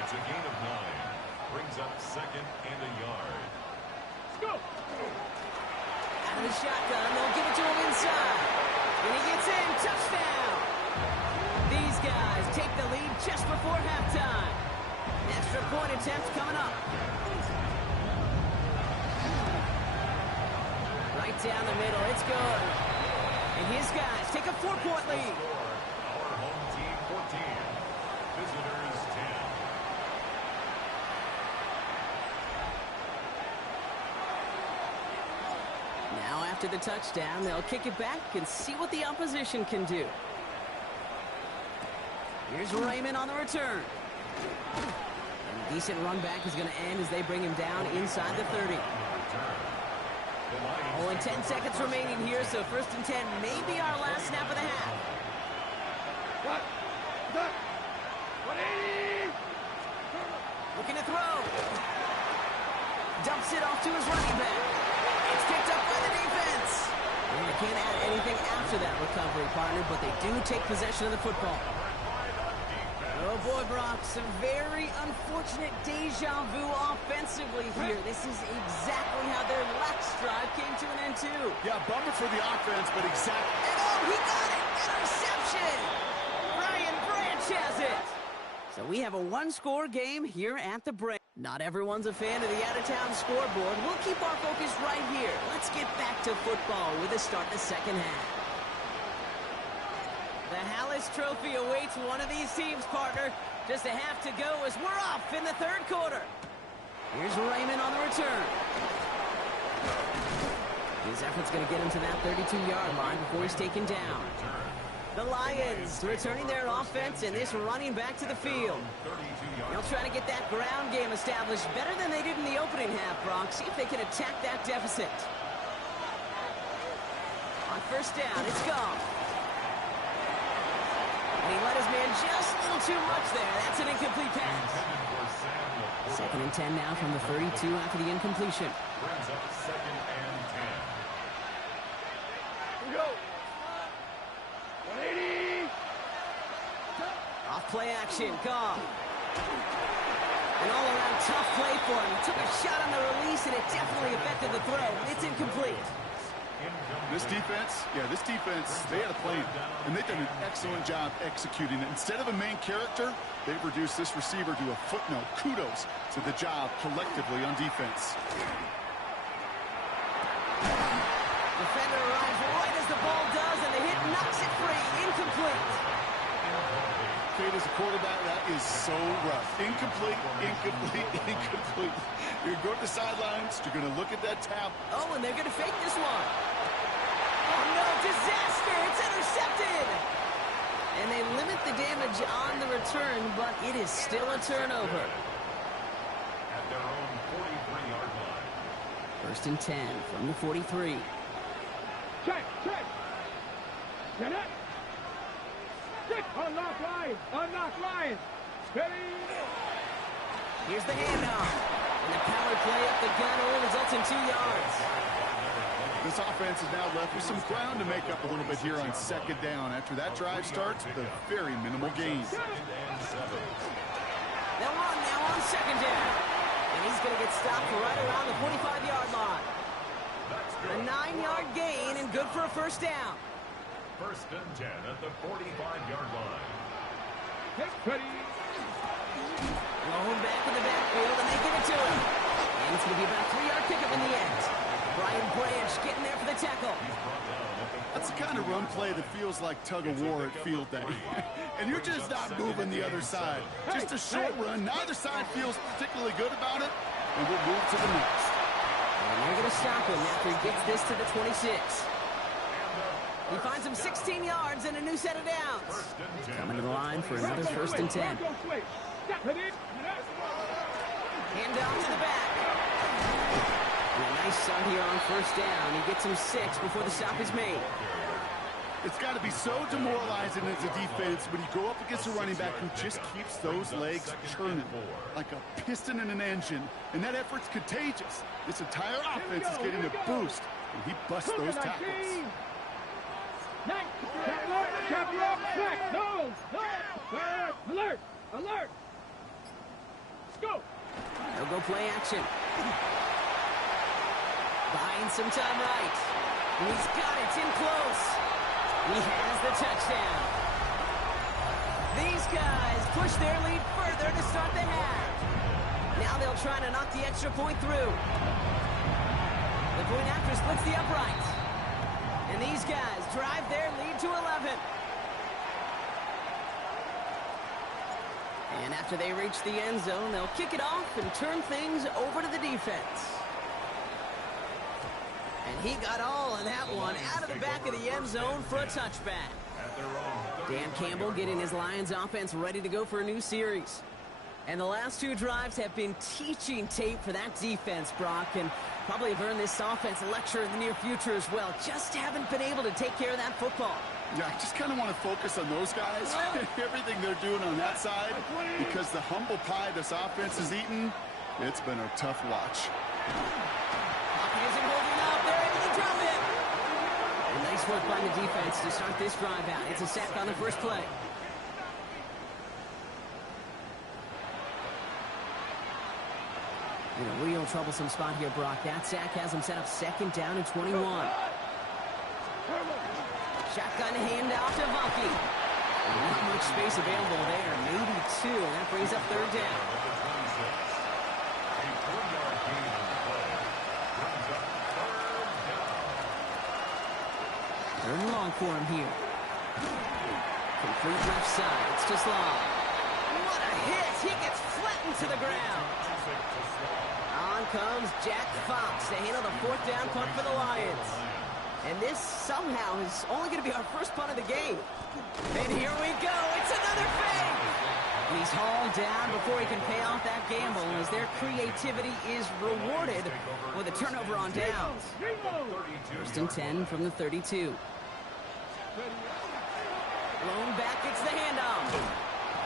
It's a gain of 9. Brings up second and a yard. Let's go. Out of the shotgun, they'll give it to him inside. And he gets in, touchdown. These guys take the lead just before halftime. Extra point attempt coming up. Right down the middle, it's good. And his guys take a 4-point lead. Our home team 14. Visitors 10. Now after the touchdown, they'll kick it back and see what the opposition can do. Here's Raymond on the return. And a decent run back is going to end as they bring him down inside the 30. Only 10 seconds remaining here, so 1st and 10 may be our last snap of the half. What? 180. Looking to throw. Dumps it off to his running back. It's picked up by the defense. And they can't add anything after that recovery, partner, but they do take possession of the football. Oh boy, Brock, some very unfortunate deja vu offensively here. This is exactly how their last drive came to an end too. Yeah, bummer for the offense, but exactly. And oh, he got it! Interception! Brian Branch has it! So we have a one-score game here at the break. Not everyone's a fan of the out-of-town scoreboard. We'll keep our focus right here. Let's get back to football with a start in the second half. The Hallis Trophy awaits one of these teams, partner. Just a half to go as we're off in the 3rd quarter. Here's Raymond on the return. His effort's going to get him to that 32-yard line before he's taken down. The Lions returning their offense and this running back to the field. They'll try to get that ground game established better than they did in the opening half, Brock. See if they can attack that deficit. On 1st down, it's gone. And he let his man just a little too much there. That's an incomplete pass. 2nd and 10 now from the 32 after the incompletion. Brings up 2nd and 10. Here we go. 180. Off play action, Cobb. An all-around tough play for him. He took a shot on the release, and it definitely affected the throw. It's incomplete. This defense, they had a plan, and they've done an excellent job executing it. Instead of a main character, they've reduced this receiver to a footnote. Kudos to the job collectively on defense. Defender arrives right as the ball does, and the hit knocks it free. Incomplete. Kate, as a quarterback, that is so rough. Incomplete. You're going to go to the sidelines. You're going to look at that tap. Oh, and they're going to fake this one. Oh, no, disaster. It's intercepted. And they limit the damage on the return, but it is still a turnover. At their own 43-yard line. 1st and 10 from the 43. Check. Get it. Unlock line. Steady. Here's the handoff. And the power play up the gun only results in 2 yards. This offense is now left with some ground to make up a little bit here on 2nd down. After that drive starts with a very minimal gain. 2nd and 7. They'll run now on 2nd down. And he's going to get stopped right around the 45-yard line. A 9-yard gain and good for a 1st down. 1st and 10 at the 45-yard line. Ready. Going back in the backfield, and they give it to him. And it's going to be about a 3-yard pickup in the end. Brian Branch getting there for the tackle. That's the kind of run play that feels like tug-of-war at field day. And you're just not moving the other side. Just a short run. Neither side feels particularly good about it. And we'll move to the next. And they're going to stop him after he gets this to the 26. He finds him 16 yards and a new set of downs. Coming to the line for another 1st and 10. Hand down to the back. And a nice start here on 1st down. He gets him 6 before the stop is made. It's got to be so demoralizing as a defense when you go up against a running back who just keeps those legs churning like a piston in an engine. And that effort's contagious. This entire offense is getting a boost, and he busts those tackles. 19. Chopper up, back, no, alert, alert. Let's go. They'll go play action. Buying some time right. And he's got it. It's in close. He has the touchdown. These guys push their lead further to start the half. Now they'll try to knock the extra point through. The point after splits the upright. And these guys drive their lead to 11. And after they reach the end zone, they'll kick it off and turn things over to the defense. And he got all of that one out of the back of the end zone for a touchback. Dan Campbell getting his Lions offense ready to go for a new series. And the last two drives have been teaching tape for that defense, Brock, and probably have earned this offense a lecture in the near future as well. Just haven't been able to take care of that football. Yeah, I just kind of want to focus on those guys, everything they're doing on that side, because the humble pie this offense has eaten, it's been a tough watch. Pocket isn't holding up. They're able to drop it. And nice work by the defense to start this drive out. It's a sack on the first play. In a real troublesome spot here, Brock. That sack has him set up 2nd down and 21. Shotgun handoff to Valky. Not much space available there. Maybe 2, and that brings up 3rd down. Third and long for him here. Complete left side. It's to Slav. What a hit! He gets flattened to the ground. On comes Jack Fox to handle the 4th down punt for the Lions. And this somehow is only going to be our first punt of the game. And here we go. It's another fake. And he's hauled down before he can pay off that gamble as their creativity is rewarded with a turnover on downs. 1st and 10 from the 32. Blown back, it's the handoff.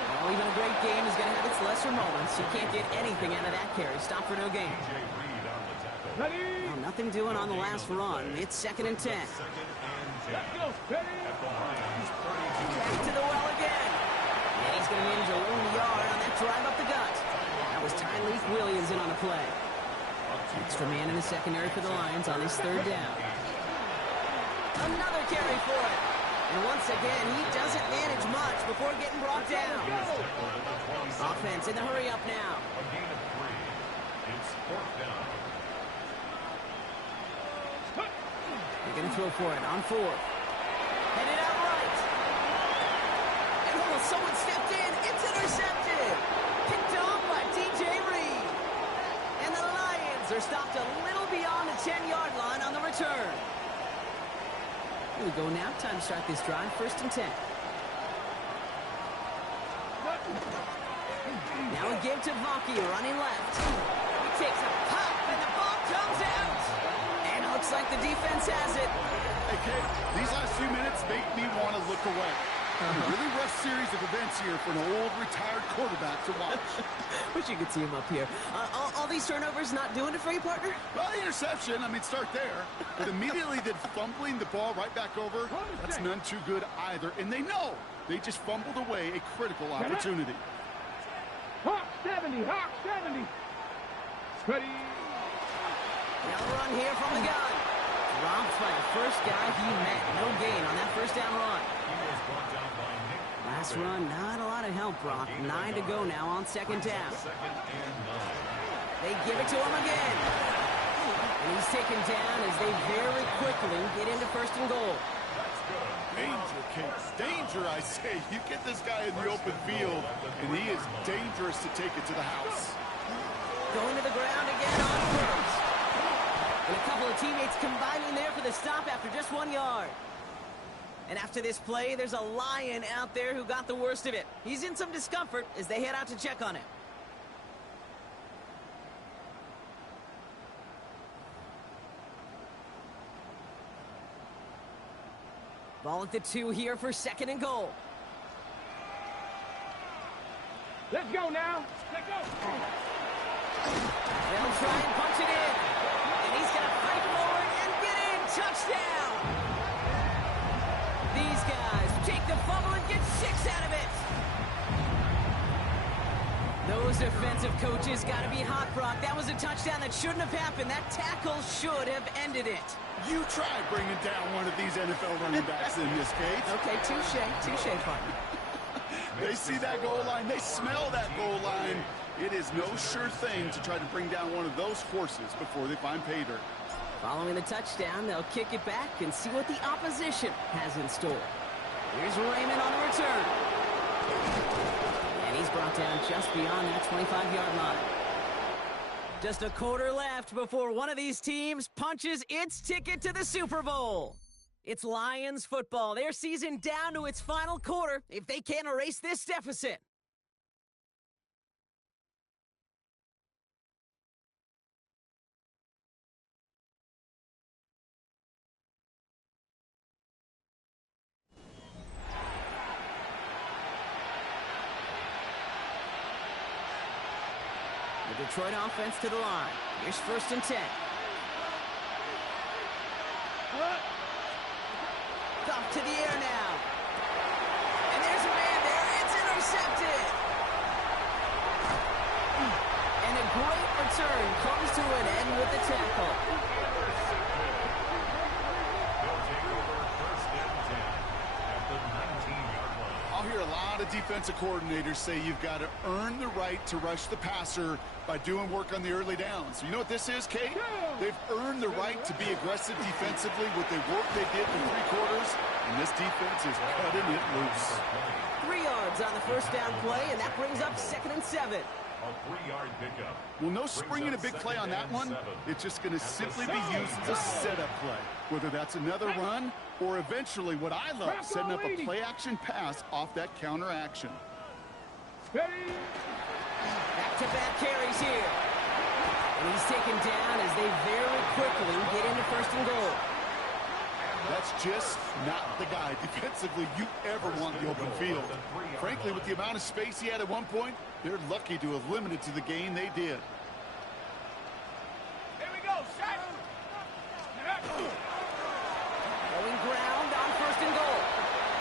Well, even a great game is going to have its lesser moments. You can't get anything out of that carry. Stop for no gain. Well, nothing doing on the last run. It's 2nd and 10. Let's go. Ready? Back to the well again. And he's going to manage a lone yard on that drive up the gut. That was Tyleek Williams in on the play. Extra man in the secondary for the Lions on his 3rd down. Another carry for it. And once again, he doesn't manage much before getting brought down. Offense in the hurry up now. A gain of 3. It's 4th down. They're going to throw for it on 4th. Headed out right. And someone stepped in. It's intercepted. Picked off by DJ Reed. And the Lions are stopped a little beyond the 10-yard line on the return. Here we go now. Time to start this drive. 1st and 10. Now a give to Valky running left. He takes a pop and the ball comes out. And it looks like the defense has it. Hey, Kate, these last few minutes make me want to look away. A really rough series of events here for an old retired quarterback to watch. Wish you could see him up here. All these turnovers not doing it for you, partner? Well, the interception, I mean, start there. But immediately then fumbling the ball right back over, that's none too good either. And they know they just fumbled away a critical opportunity. Hawk 70, Hawk 70. Ready? Now run here from the gun. Dropped by the first guy he met. No gain on that 1st down run. Last run, not a lot of help, Brock. 9 to go now on 2nd down. They give it to him again. And he's taken down as they very quickly get into 1st and goal. Danger, Kate. Danger, I say. You get this guy in the open field, and he is dangerous to take it to the house. Going to the ground again on 1st. And a couple of teammates combining there for the stop after just 1 yard. And after this play, there's a Lion out there who got the worst of it. He's in some discomfort as they head out to check on him. Ball at the 2 here for 2nd and goal. Let's go now. Let's go. They'll try and punch it in. And he's going to fight forward and get in. Touchdown. These guys take the kicks out of it. Those defensive coaches got to be hot, Brock. That was a touchdown that shouldn't have happened. That tackle should have ended it. You try bringing down one of these NFL running backs in this case. Okay, touche, partner. They see that goal line. They smell that goal line. It is no sure thing to try to bring down one of those horses before they find pay dirt. Following the touchdown, they'll kick it back and see what the opposition has in store. Here's Raymond on the return. And he's brought down just beyond that 25-yard line. Just a quarter left before one of these teams punches its ticket to the Super Bowl. It's Lions football. Their season down to its final quarter if they can't erase this deficit. The Detroit offense to the line. Here's 1st and 10. Off to the air now. And there's a man there. It's intercepted. And a great return comes to an end with the tackle. They'll take over 1st and 10 at the 19-yard line. I'll hear a lot of defensive coordinators say you've got to earn the right to rush the passer by doing work on the early downs. You know what this is, Kate? They've earned the right to be aggressive defensively with the work they did in 3 quarters, and this defense is cutting it loose. 3 yards on the 1st down play, and that brings up 2nd and 7. A 3-yard pickup. Well, no springing a big play on that one. It's just going to simply be used as a setup play, whether that's another run or eventually what I love, setting up a play-action pass off that counter action. Back-to-back carries here. And he's taken down as they very quickly get into 1st and goal. That's just not the guy defensively you ever want in the open field. Frankly, with the amount of space he had at one point, they're lucky to have limited to the gain they did. Here we go, set. Going ground on 1st and goal.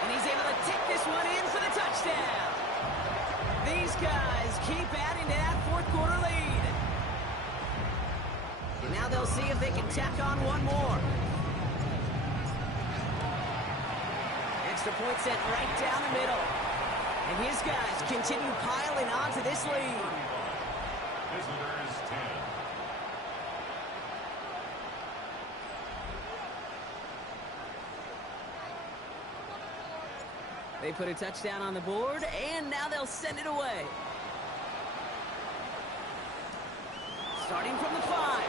And he's able to take this one in for the touchdown. These guys keep adding to that 4th quarter lead. And now they'll see if they can tack on one more. Extra point set right down the middle. And his guys continue piling on to this lead. Visitors 10. They put a touchdown on the board, and now they'll send it away. Starting from the 5.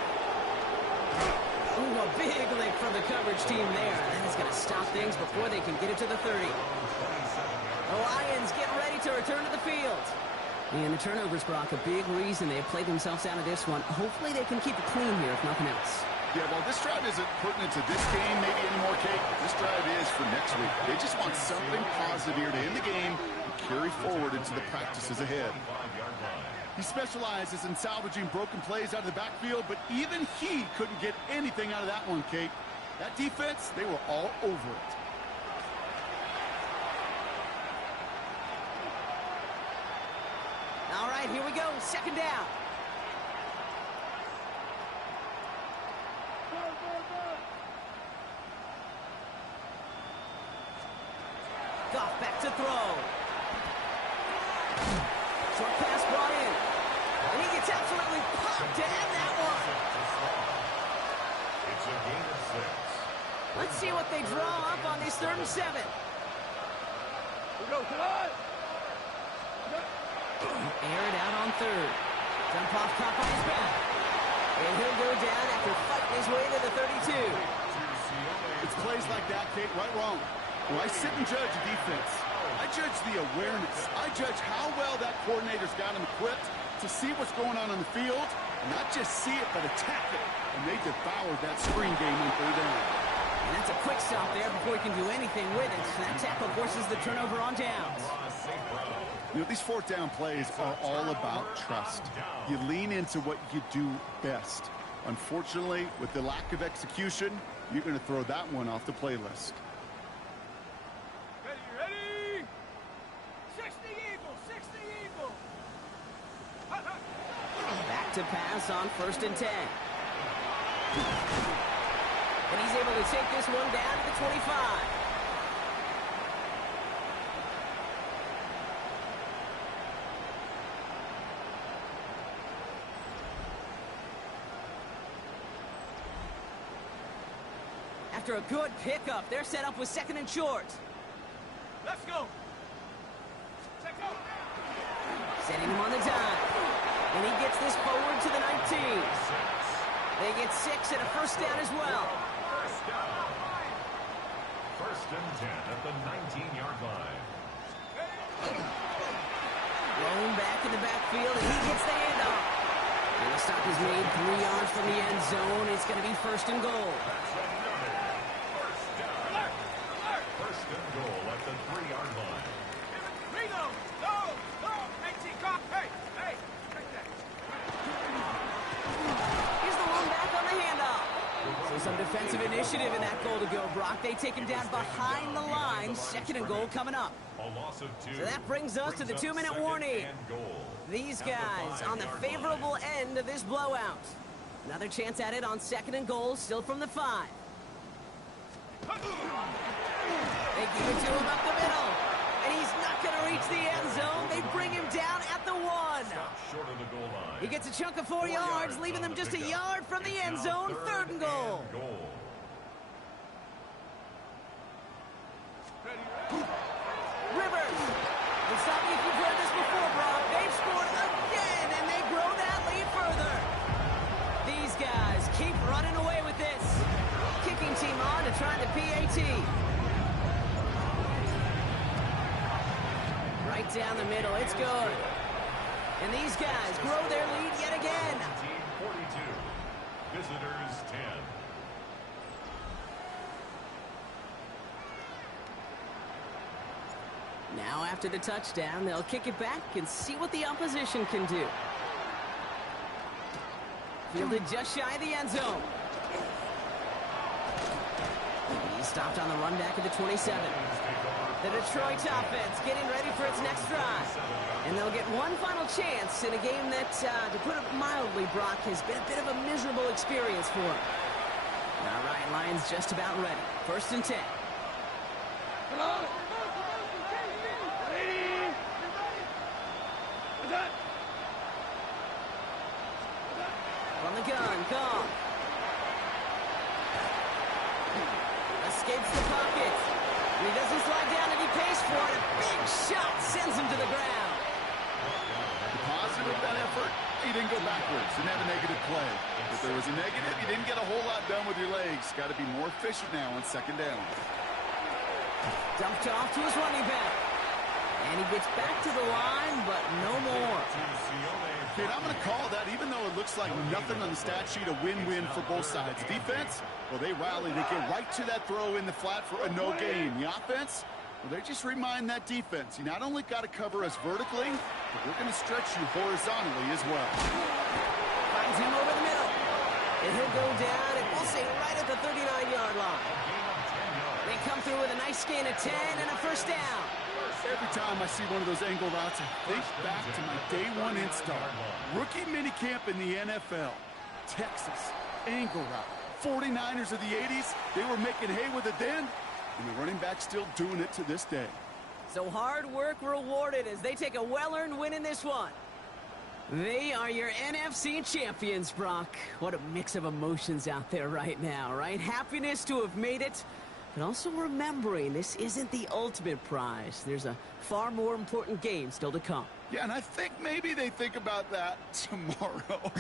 Ooh, a big lick from the coverage team there. That is going to stop things before they can get it to the 30. The Lions get ready to return to the field. And the turnovers, Brock, a big reason they have played themselves out of this one. Hopefully they can keep it clean here, if nothing else. Yeah, well, this drive isn't pertinent to this game maybe anymore, Kate. This drive is for next week. They just want something positive here to end the game and carry forward into the practices ahead. He specializes in salvaging broken plays out of the backfield, but even he couldn't get anything out of that one, Kate. That defense, they were all over it. All right, here we go. 2nd down. Goff back to throw. Short pass brought in. And he gets absolutely popped to end that one. It's a gain of 6. Let's see what they draw up on this 3rd and 7. Go, come on. Air it out on 3rd. Dump off top on his back. And he'll go down after fighting his way to the 32. It's plays like that, Kate, right wrong. When I sit and judge a defense, I judge the awareness. I judge how well that coordinator's got him equipped to see what's going on the field, and not just see it, but attack it. And they devoured that screen game on 3rd down. And that's a quick stop there before he can do anything with it. That tackle forces the turnover on downs. You know, these 4th down plays are all about trust. You lean into what you do best. Unfortunately, with the lack of execution, you're going to throw that one off the playlist. Ready, ready. to pass on 1st and 10. And he's able to take this one down to the 25. After a good pickup, they're set up with 2nd and short. Let's go. Setting him on the dime. And he gets this forward to the 19. They get 6 and a 1st down as well. First down. 1st and 10 at the 19-yard line. Thrown back in the backfield, and he gets the handoff. And the stop is made 3 yards from the end zone. It's going to be 1st and goal. First down. 1st and goal at the 3-yard line. Ringo, go, go. Hey, T-Cock, hey, take that. Here's the one back on the handoff. So some defensive initiative in that goal to go, Brock. They take him down behind the line. 2nd and goal coming up. A loss of 2. So that brings us to the 2-minute warning. These guys on the favorable end of this blowout. Another chance at it on 2nd and goal, still from the 5. They give it to him up the middle. And he's not going to reach the end zone. They bring him down at the 1. Short of the goal line. He gets a chunk of 4 yards, leaving them just a yard from the end zone. 3rd and goal. Rivers. And stop me if you've heard this before, Brock. They've scored again, and they grow that lead further. These guys keep running away with this. Kicking team on to try the PAT. Right down the middle. It's good. And these guys grow their lead yet again. 42. Visitors 10. Now after the touchdown, they'll kick it back and see what the opposition can do. Fielded just shy of the end zone. He's stopped on the run back at the 27. The Detroit offense getting ready for its next drive. And they'll get one final chance in a game that, to put it mildly, Brock, has been a bit of a miserable experience for them. All right, Lions just about ready. 1st and 10. From the gun, Goff. Escapes the pocket. And he doesn't slide down, and he pays for it. A big shot sends him to the ground. The positive of that effort, he didn't go backwards, didn't have a negative play. If there was a negative, you didn't get a whole lot done with your legs. Got to be more efficient now on 2nd down. Dumped off to his running back. And he gets back to the line, but no more. Kate, I'm going to call that, even though it looks like nothing on the stat sheet, a win-win for both sides. Defense, well, they rally. They get right to that throw in the flat for a no gain. The offense, well, they just remind that defense, you not only got to cover us vertically, but we're going to stretch you horizontally as well. Finds him over the middle. And he'll go down, and we'll say right at the 39-yard line. They come through with a nice gain of 10 and a 1st down. Every time I see one of those angle routes, I think back to my day 1 install. Rookie minicamp in the NFL. Texas, angle route. 49ers of the 80s, they were making hay with it then, and the running back's still doing it to this day. So hard work rewarded as they take a well-earned win in this one. They are your NFC champions, Brock. What a mix of emotions out there right now, right? Happiness to have made it, but also remembering this isn't the ultimate prize. There's a far more important game still to come. Yeah, and I think maybe they think about that tomorrow.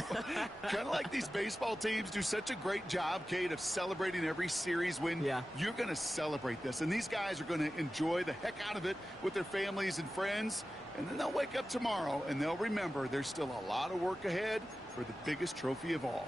Kind of like these baseball teams do such a great job, Kate, of celebrating every series win. Yeah. You're going to celebrate this, and these guys are going to enjoy the heck out of it with their families and friends, and then they'll wake up tomorrow, and they'll remember there's still a lot of work ahead for the biggest trophy of all.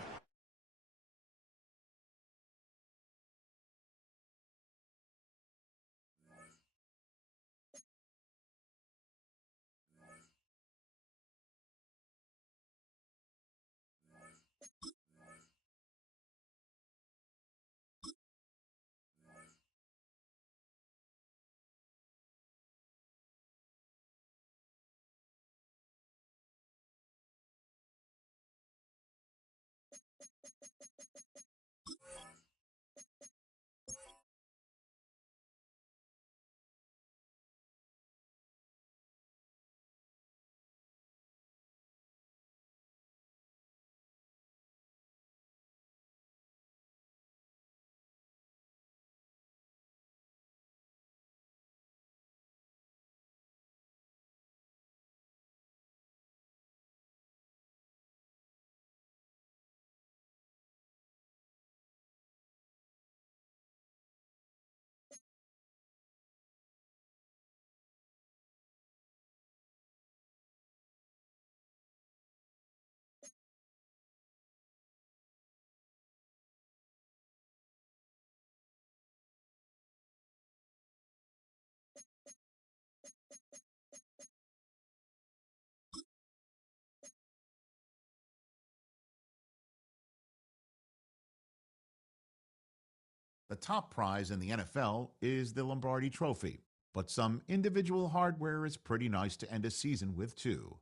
The top prize in the NFL is the Lombardi Trophy, but some individual hardware is pretty nice to end a season with, too.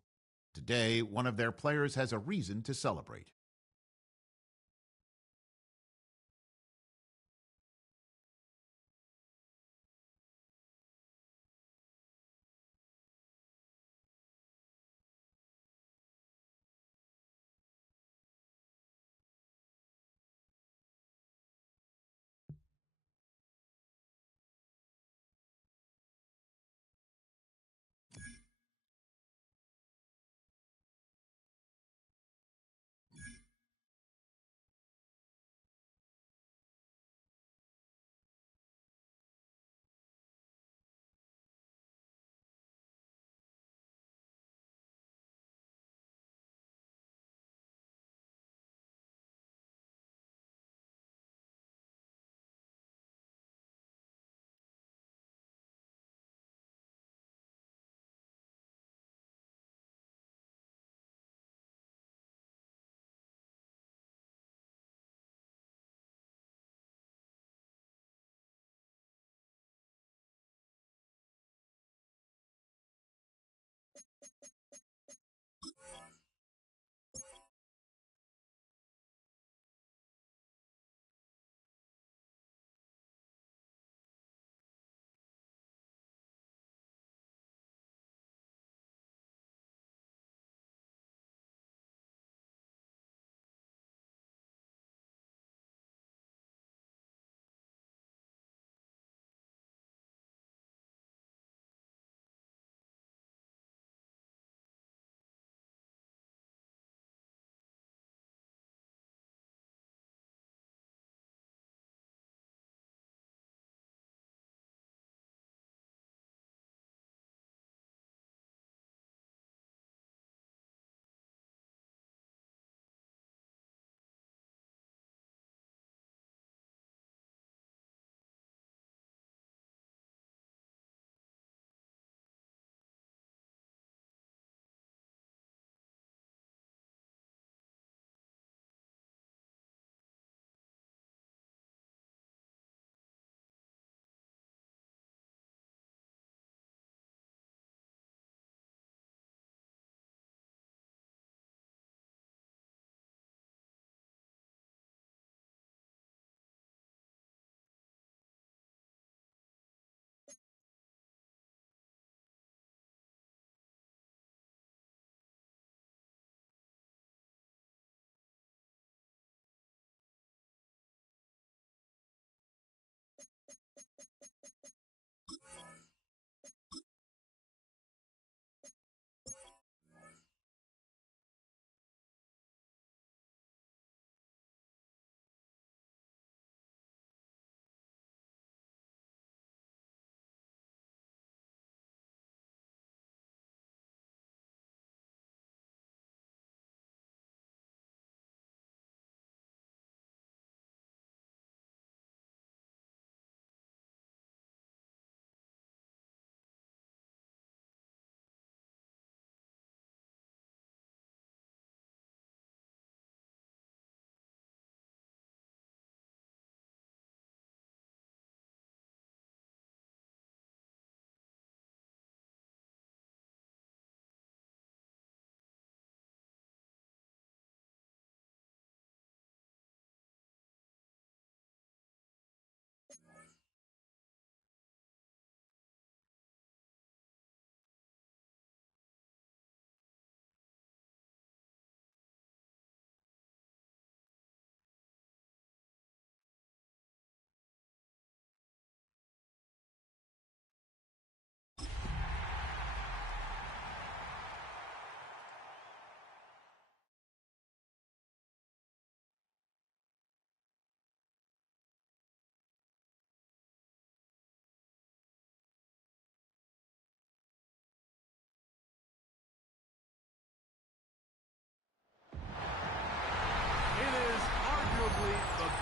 Today, one of their players has a reason to celebrate.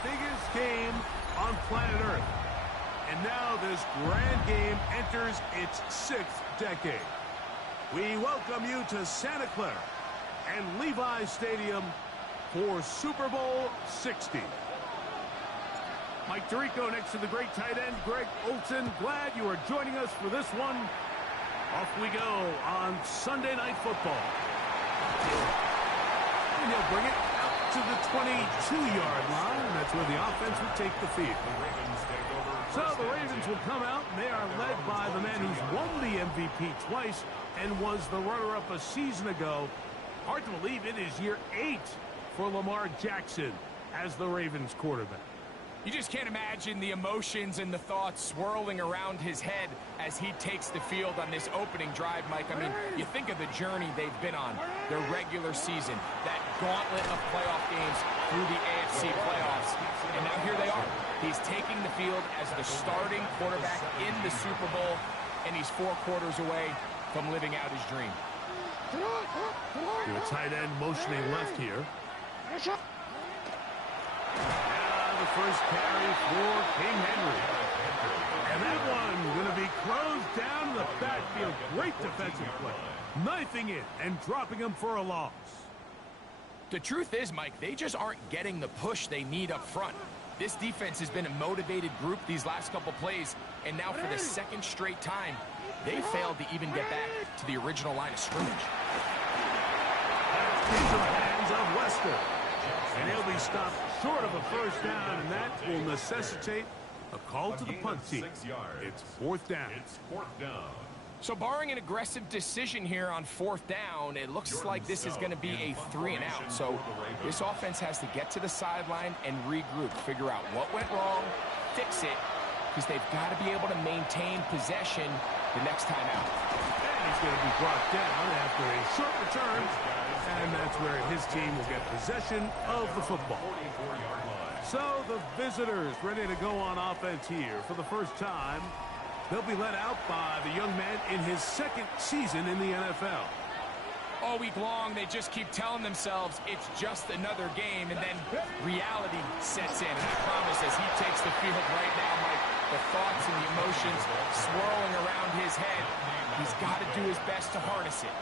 biggest game on planet Earth. And now this grand game enters its 6th decade. We welcome you to Santa Clara and Levi Stadium for Super Bowl 60. Mike Tirico next to the great tight end, Greg Olsen. Glad you are joining us for this one. Off we go on Sunday Night Football. And they'll bring it out to the 22-yard line, and that's where the offense will take the field. So the Ravens will come out, and they are led by the man who's won the MVP twice and was the runner-up a season ago. Hard to believe it is year 8 for Lamar Jackson as the Ravens quarterback. You just can't imagine the emotions and the thoughts swirling around his head as he takes the field on this opening drive, Mike. I mean, you think of the journey they've been on, their regular season, that gauntlet of playoff games through the AFC playoffs, and now here they are. He's taking the field as the starting quarterback in the Super Bowl, and he's 4 quarters away from living out his dream. The tight end motioning left here. The first carry for King Henry. And that one going to be closed down in the backfield. Great defensive play. Knifing it and dropping him for a loss. The truth is, Mike, they just aren't getting the push they need up front. This defense has been a motivated group these last couple plays, and now for the second straight time, they failed to even get back to the original line of scrimmage. That's into the hands of Wester. And he'll be stopped short of a first down, and that will necessitate a call to the punt team. It's 4th down. So barring an aggressive decision here on 4th down, it looks like this is going to be a 3-and-out. So this offense has to get to the sideline and regroup, figure out what went wrong, fix it, because they've got to be able to maintain possession the next time out. And he's going to be brought down after a short return. And that's where his team will get possession of the football. So the visitors ready to go on offense here for the first time. They'll be led out by the young man in his 2nd season in the NFL. All week long, they just keep telling themselves it's just another game, and then reality sets in. And I promise, as he takes the field right now, Mike, the thoughts and the emotions swirling around his head, he's got to do his best to harness it.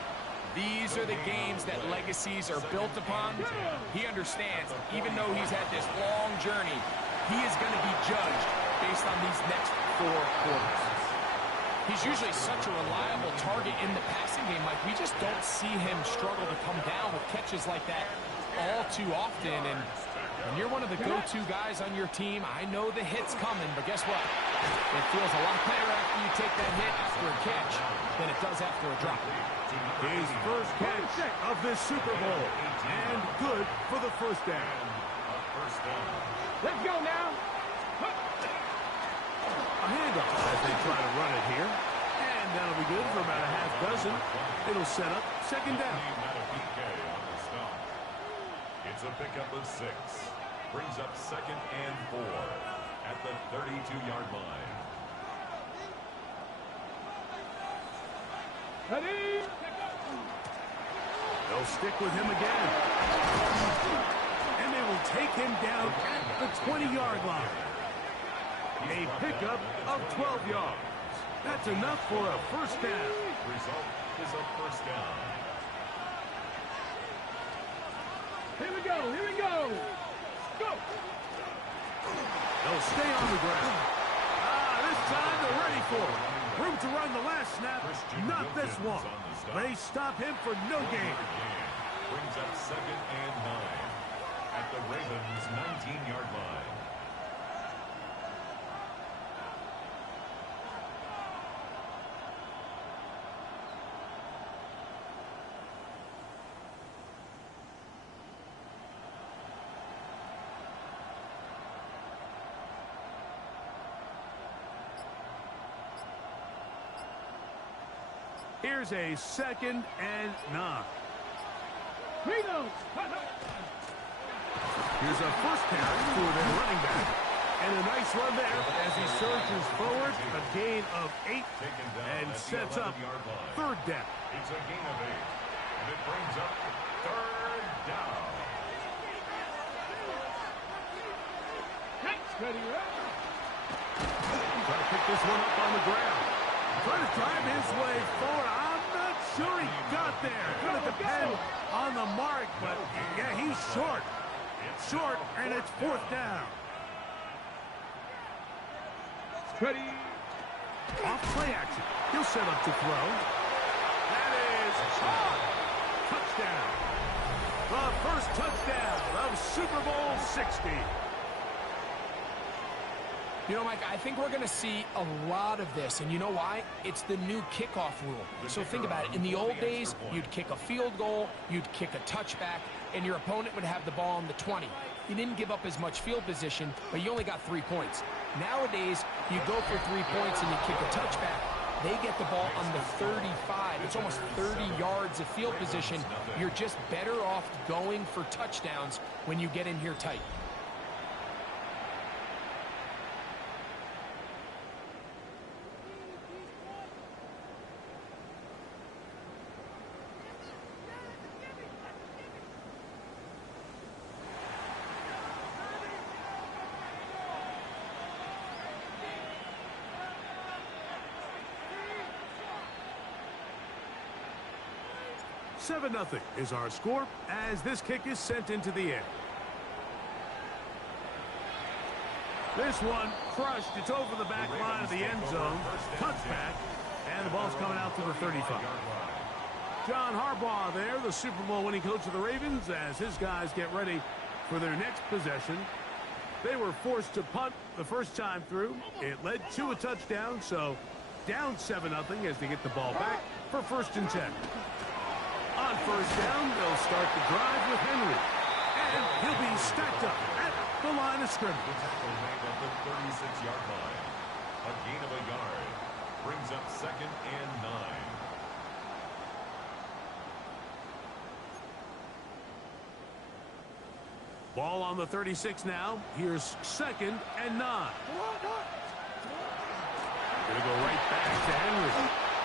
These are the games that legacies are built upon. He understands, even though he's had this long journey, he is going to be judged based on these next 4 quarters. He's usually such a reliable target in the passing game, Mike. We just don't see him struggle to come down with catches like that all too often. And when you're one of the go-to guys on your team, I know the hit's coming, but guess what? It feels a lot better after you take that hit after a catch than it does after a drop. His first catch of this Super Bowl, and good for the first down. Let's go now. A handoff as they try to run it here. And that'll be good for about a half dozen. It'll set up 2nd down. It's a pickup of 6. Brings up 2nd and 4 at the 32-yard line. Ready? They'll stick with him again. And they will take him down at the 20-yard line. A pickup of 12 yards. That's enough for a first down. Result is a first down. Here we go. Here we go. Go. They'll stay on the ground. This time they're ready for it. Room to run the last snap. Not this one. They stop him for no gain. Brings up 2nd and 9 at the Ravens' 19-yard line. Here's a 2nd and 9. Here's a first carry for their running back. And a nice run there as he surges forward. A gain of 8 and sets up 3rd down. It's a gain of 8. And it brings up 3rd down. Trying to pick this one up on the ground. Trying to drive his way forward. I'm not sure he got there. Going to depend on the mark, but yeah, he's short. Short, and it's 4th down. Ready. Off play action. He'll set up to throw. That is caught. Touchdown. The first touchdown of Super Bowl 60. You know, Mike, I think we're going to see a lot of this, and you know why? It's the new kickoff rule. So think about it. In the old days, you'd kick a field goal, you'd kick a touchback, and your opponent would have the ball on the 20. You didn't give up as much field position, but you only got 3 points. Nowadays, you go for 3 points and you kick a touchback. They get the ball on the 35. It's almost 30 yards of field position. You're just better off going for touchdowns when you get in here tight. Seven 7-0 is our score as this kick is sent into the air. This one crushed. It's over the back line of the end zone. Touchback. And the ball's coming out to the 35. John Harbaugh there, the Super Bowl winning coach of the Ravens, as his guys get ready for their next possession. They were forced to punt the first time through. It led to a touchdown, so down 7-0 as they get the ball back for 1st and 10. On first down, they'll start the drive with Henry. And he'll be stacked up at the line of scrimmage. At the 36-yard line. A gain of a yard. Brings up 2nd and 9. Ball on the 36 now. Here's 2nd and 9. Gonna go right back to Henry.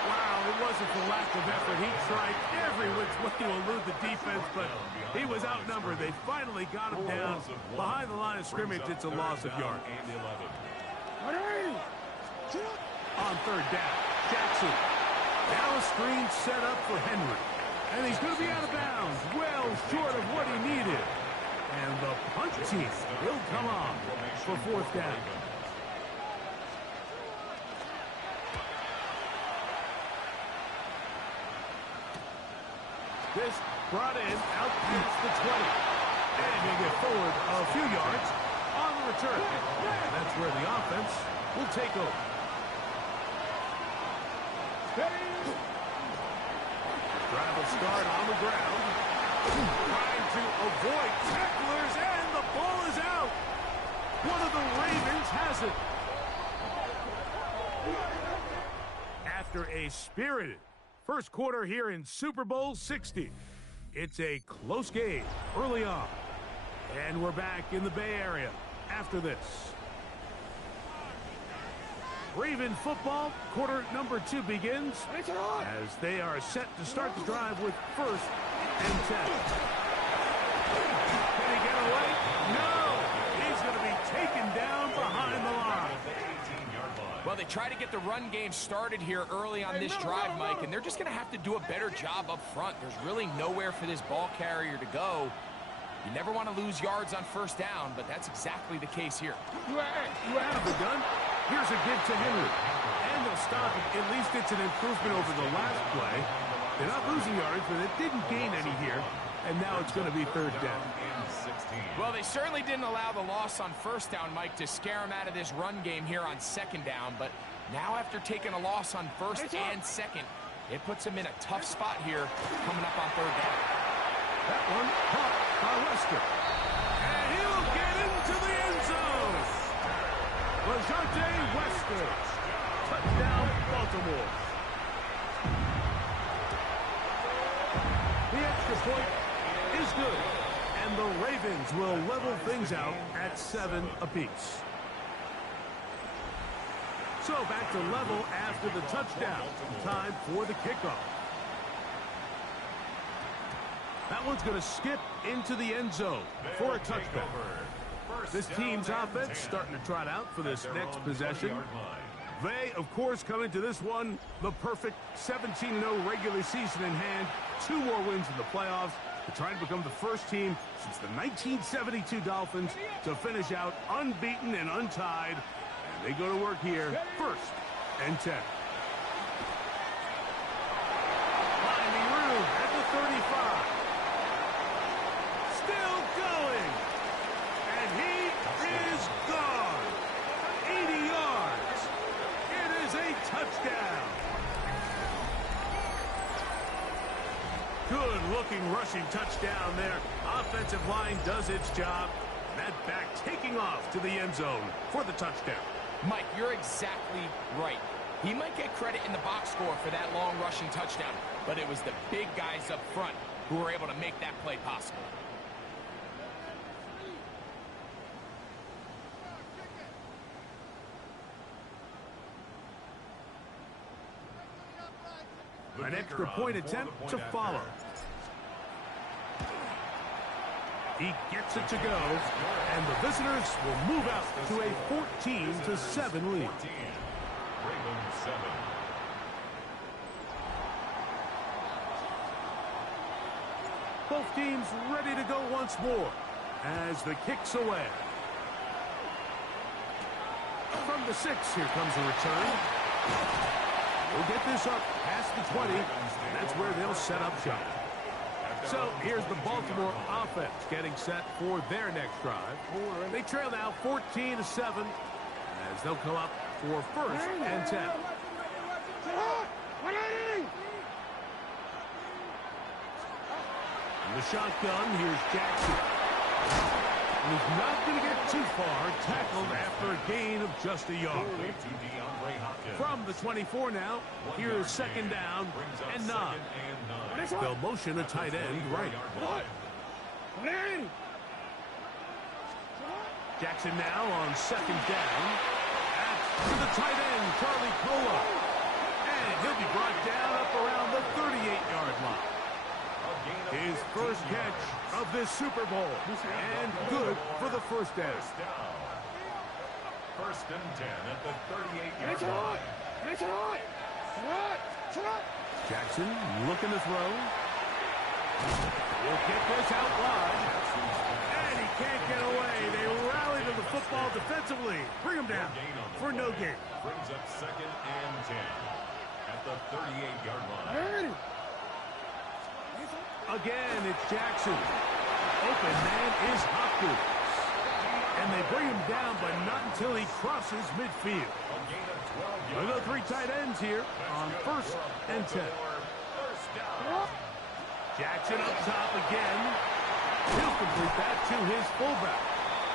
Wow, it wasn't for lack of effort. He tried every which way to elude the defense, but he was outnumbered. They finally got him down behind the line of scrimmage. It's a loss of yard. On 3rd down, Jackson. Now a screen set up for Henry. And he's going to be out of bounds, well short of what he needed. And the punt team will come on for 4th down. This brought in out past the 20. And he'll get forward a few yards on the return. That's where the offense will take over. Drive will start on the ground. Trying to avoid tacklers, and the ball is out. One of the Ravens has it. After a spirited first quarter here in Super Bowl 60. It's a close game early on. And we're back in the Bay Area after this. Raven football, quarter number 2 begins as they are set to start the drive with 1st and 10. Can he get away? No! He's going to be taken down behind the line. Well, they try to get the run game started here early on this drive, Mike, and they're just going to have to do a better job up front. There's really nowhere for this ball carrier to go. You never want to lose yards on 1st down, but that's exactly the case here. You out of the gun. Here's a give to Henry. And they'll stop it. At least it's an improvement over the last play. They're not losing yards, but it didn't gain any here. And now it's going to be 3rd down. Well, they certainly didn't allow the loss on 1st down, Mike, to scare him out of this run game here on 2nd down. But now after taking a loss on 1st and 2nd, it puts him in a tough spot here coming up on 3rd down. That one caught by Lester. And he'll get into the end zone. LaJohntay Wester. Touchdown, Baltimore. The extra point is good. And the Ravens will level things out at 7 apiece. So back to level after the touchdown. Time for the kickoff. That one's going to skip into the end zone for a touchback. This team's offense starting to trot out for this next possession. They, of course, come into this one the perfect 17-0 regular season in hand. 2 more wins in the playoffs. They're trying to become the first team since the 1972 Dolphins to finish out unbeaten and untied. And They go to work here. 1st and 10. Finding room at the 35. Still going. And he is gone. 80 yards. It is a touchdown. Good-looking rushing touchdown there. Offensive line does its job. That back taking off to the end zone for the touchdown. Mike, you're exactly right. He might get credit in the box score for that long rushing touchdown, but it was the big guys up front who were able to make that play possible. An extra point attempt to follow. He gets it to go, and the visitors will move out to a 14-7 lead. Ravens 7. Both teams ready to go once more as the kick's away. From the 6, here comes a return. We'll get this up past the 20, and that's where they'll set up shop. So here's the Baltimore offense getting set for their next drive. They trail now 14-7 as they'll come up for 1st and 10. In the shotgun, here's Jackson. He's not going to get too far, tackled after a gain of just a yard. From the 24 now, here's 2nd down and 9. They'll motion a tight end right. Jackson now on 2nd down. To the tight end, Charlie Kolar. And he'll be brought down up around the 38-yard line. His first catch of this Super Bowl. And good for the 1st down. 1st and 10 at the 38-yard line. Jackson looking to throw. Will get this out wide. And he can't get away. They rally to the football defensively. Bring him down for no gain. Brings up 2nd and 10 at the 38-yard line. Again, it's Jackson. Open man is Hopkins. And they bring him down, but not until he crosses midfield. We'll go 3 tight ends here on 1st and 10. Jackson up top again. He'll complete that to his fullback.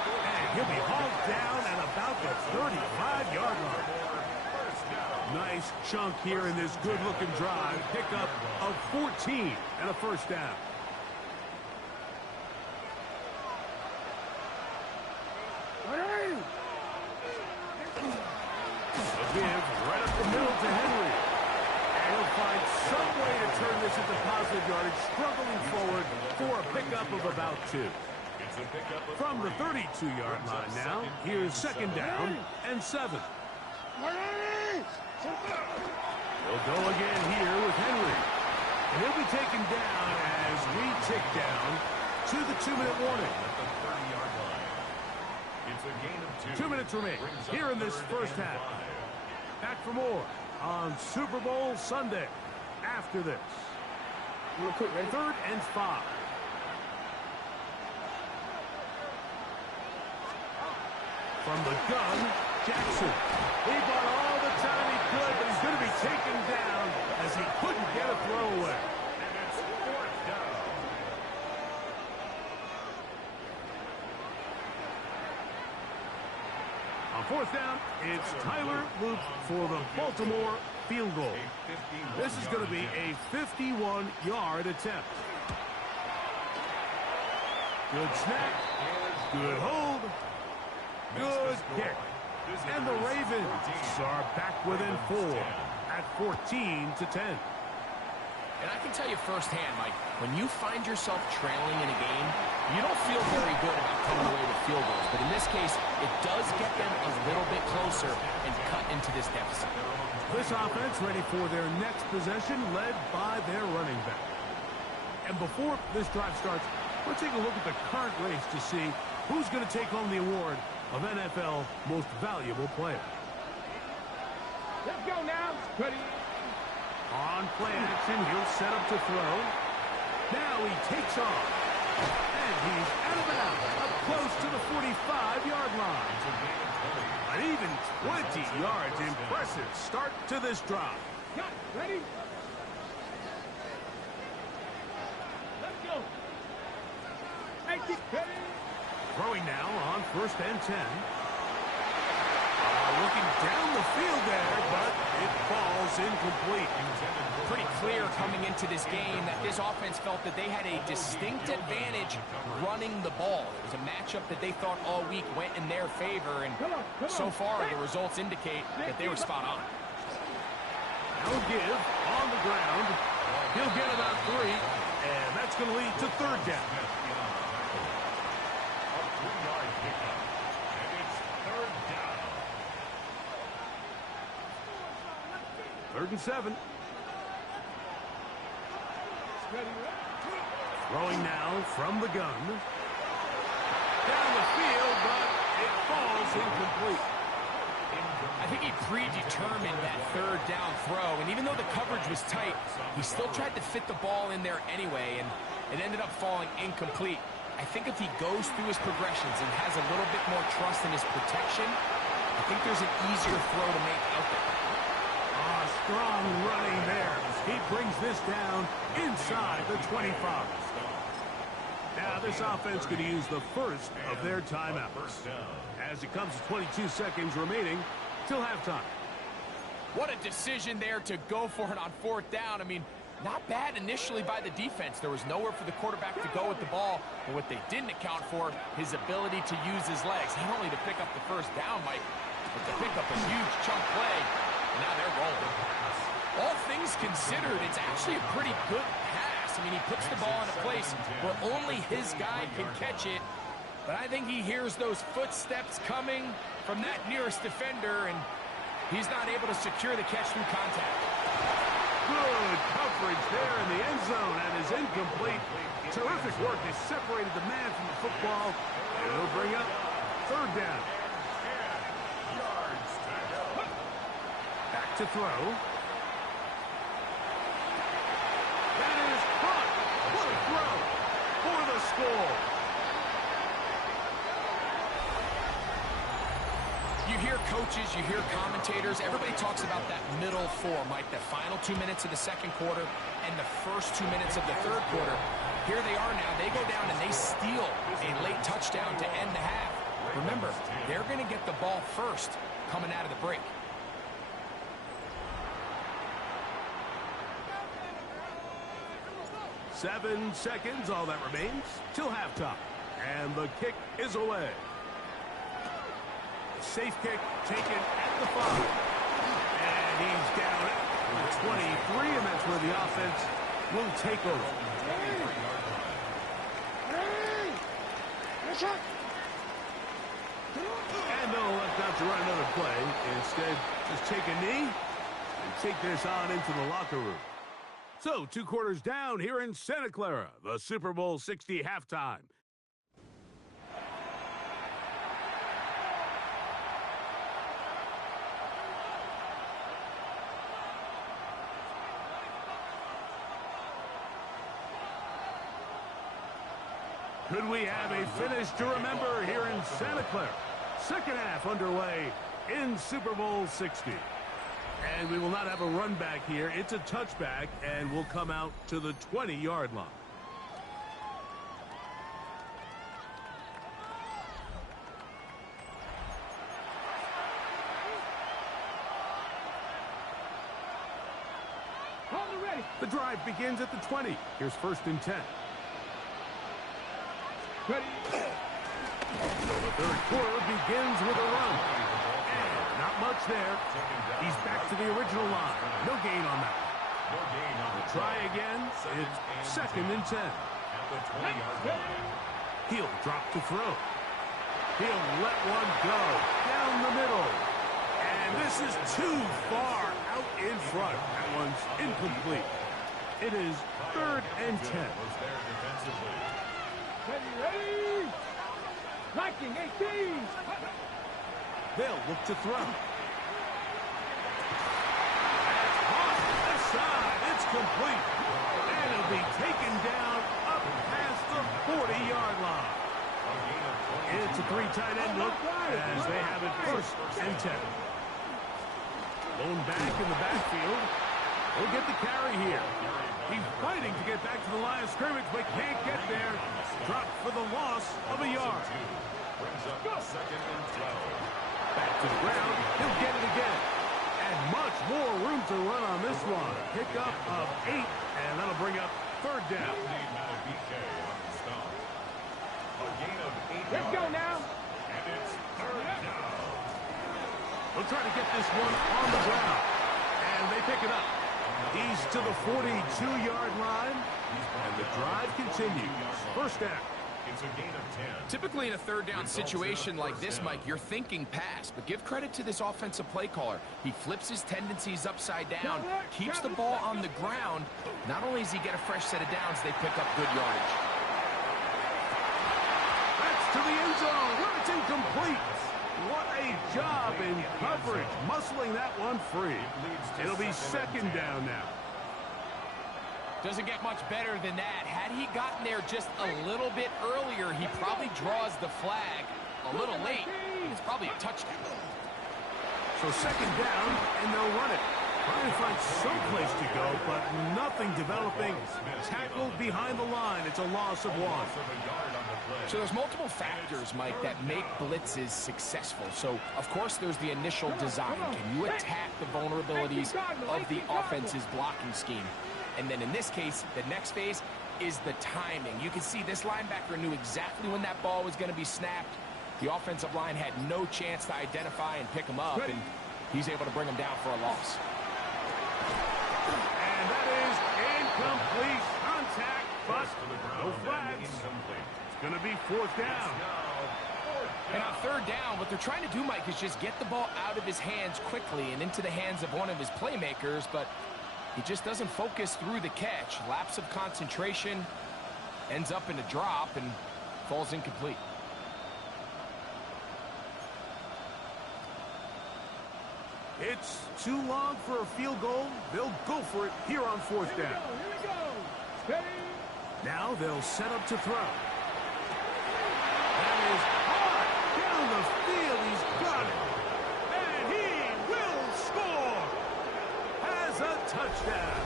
And he'll be hauled down at about the 35-yard line. Nice chunk here in this good-looking drive. Pickup of 14 and a 1st down. A give right up the middle to Henry. And he'll find some way to turn this into positive yardage, struggling forward for a pickup of about 2. From the 32-yard line now, here's 2nd down and 7. He'll go again here with Henry. And he'll be taken down as we tick down to the 2-minute warning. It's a gain of 2. 2 minutes remain here in this first half. Back for more on Super Bowl Sunday after this. 3rd and 5. From the gun, Jackson. He bought all the time he could, but he's going to be taken down as he couldn't get a throwaway. And it's 4th down. On 4th down, it's Tyler Luke for the Baltimore field goal. This is going to be a 51-yard attempt. Good snap. Good hold. Good kick. And the Ravens are back within 4 at 14-10. And I can tell you firsthand, Mike, when you find yourself trailing in a game, you don't feel very good about coming away with field goals. But in this case, it does get them a little bit closer and cut into this deficit. This offense ready for their next possession, led by their running back. And before this drive starts, we'll take a look at the current race to see who's going to take home the award of NFL Most Valuable Player. Let's go now. Ready. On play action, he'll set up to throw. Now he takes off. And he's out of bounds, up close to the 45-yard line. An even 20 yards. Impressive start to this drive. Got it. Ready? Let's go. Ready. Throwing now on 1st and 10. Looking down the field there, but it falls incomplete. Pretty clear coming into this game that this offense felt that they had a distinct advantage running the ball. It was a matchup that they thought all week went in their favor, and so far the results indicate that they were spot on. Now give on the ground. He'll get about 3, and that's going to lead to 3rd down. A 3-yard pickup, and it's 3rd down. 3rd and 7. Throwing now from the gun. Down the field, but it falls incomplete. I think he predetermined that 3rd down throw, and even though the coverage was tight, he still tried to fit the ball in there anyway, and it ended up falling incomplete. I think if he goes through his progressions and has a little bit more trust in his protection, I think there's an easier throw to make out there. Strong running there. He brings this down inside the 25. Now this offense could use the first of their timeouts. As it comes to 22 seconds remaining till halftime. What a decision there to go for it on 4th down. I mean, not bad initially by the defense. There was nowhere for the quarterback to go with the ball, but what they didn't account for, his ability to use his legs. Not only to pick up the 1st down, Mike, but to pick up a huge chunk play. Now they're rolling. All things considered, it's actually a pretty good pass. I mean, he puts the ball in a place where only his guy can catch it. But I think he hears those footsteps coming from that nearest defender, and he's not able to secure the catch through contact. Good coverage there in the end zone, and is incomplete. Terrific work. They separated the man from the football, and it'll bring up 3rd down. Back to throw. That is caught. What a throw for the score. You hear coaches, you hear commentators, everybody talks about that middle 4, Mike, the final 2 minutes of the 2nd quarter and the first 2 minutes of the 3rd quarter. Here they are now. They go down and they steal a late touchdown to end the half. Remember, they're going to get the ball first coming out of the break. Seven seconds, all that remains, till halftime. And the kick is away. Safe kick taken at the 5. And he's down at the 23, and that's where the offense will take over. And they'll elect not to run another play. Instead, just take a knee and take this on into the locker room. So, 2 quarters down here in Santa Clara, the Super Bowl 60 halftime. Could we have a finish to remember here in Santa Clara? 2nd half underway in Super Bowl 60. And we will not have a run back here. It's a touchback, and we'll come out to the 20-yard line. The drive begins at the 20. Here's 1st and 10. Ready. The 3rd quarter begins with a run. And not much there. He's back to the original line. No gain on that. We'll try again. It's 2nd and 10. He'll drop to throw. He'll let one go down the middle. And this is too far out in front. That one's incomplete. It is 3rd and 10. Ready. Liking 18. They'll look to throw. inside. It's complete. And it'll be taken down up past the 40-yard line. It's a 3-tight end look as they have it 1st and 10. Lone back in the backfield. He'll get the carry here. He's fighting to get back to the line of scrimmage, but can't get there. Dropped for the loss of a yard. Back to the ground. He'll get it again. And much more room to run on this one. Pickup of 8, and that'll bring up 3rd down. Let's go now. And it's 3rd down. They'll try to get this one on the ground. And they pick it up. He's to the 42-yard line. And the drive continues. 1st down. It's a gain of 10. Typically in a 3rd down situation like this, Mike, you're thinking pass, but give credit to this offensive play caller. He flips his tendencies upside down, keeps the ball on the ground. Not only does he get a fresh set of downs, they pick up good yardage. That's to the end zone where it's incomplete. What a job in coverage, muscling that one free. It'll be 2nd down now. Doesn't get much better than that. Had he gotten there just a little bit earlier, he probably draws the flag a little late. It's probably a touchdown. So 2nd down, and they'll run it. Trying to find some place to go, but nothing developing. Tackled behind the line. It's a loss of 1. So there's multiple factors, Mike, that make blitzes successful. So, of course, there's the initial design. Can you attack the vulnerabilities of the offense's blocking scheme? And then in this case, the next phase is the timing. You can see this linebacker knew exactly when that ball was going to be snapped. The offensive line had no chance to identify and pick him up, and he's able to bring him down for a loss. And that is incomplete. Contact, but no flags. It's going to be 4th down. And on 3rd down, what they're trying to do, Mike, is just get the ball out of his hands quickly and into the hands of one of his playmakers, but he just doesn't focus through the catch. Lapse of concentration, ends up in a drop, and falls incomplete. It's too long for a field goal. They'll go for it here on 4th down. Here we go. Steady. Now they'll set up to throw. That is hard down the field. He's got it. And he will score. Has a touchdown.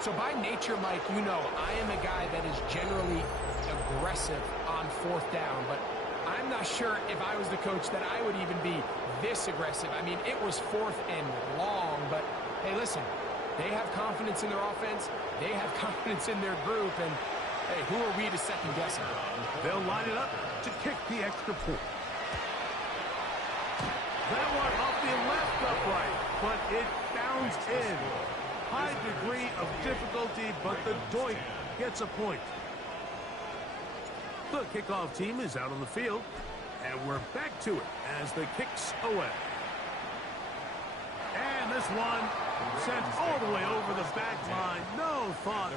So by nature, Mike, you know, I am a guy that is generally aggressive on 4th down, but I'm not sure if I was the coach that I would even be this aggressive. I mean, it was 4th and long, but hey, listen, they have confidence in their offense. They have confidence in their group, and hey, who are we to second guess them? They'll line it up to kick the extra point. That one off the left upright, but it bounced in. High degree of difficulty, but the doink gets a point. The kickoff team is out on the field, and we're back to it as the kick's away. And this one sent all the way over the back line. No thought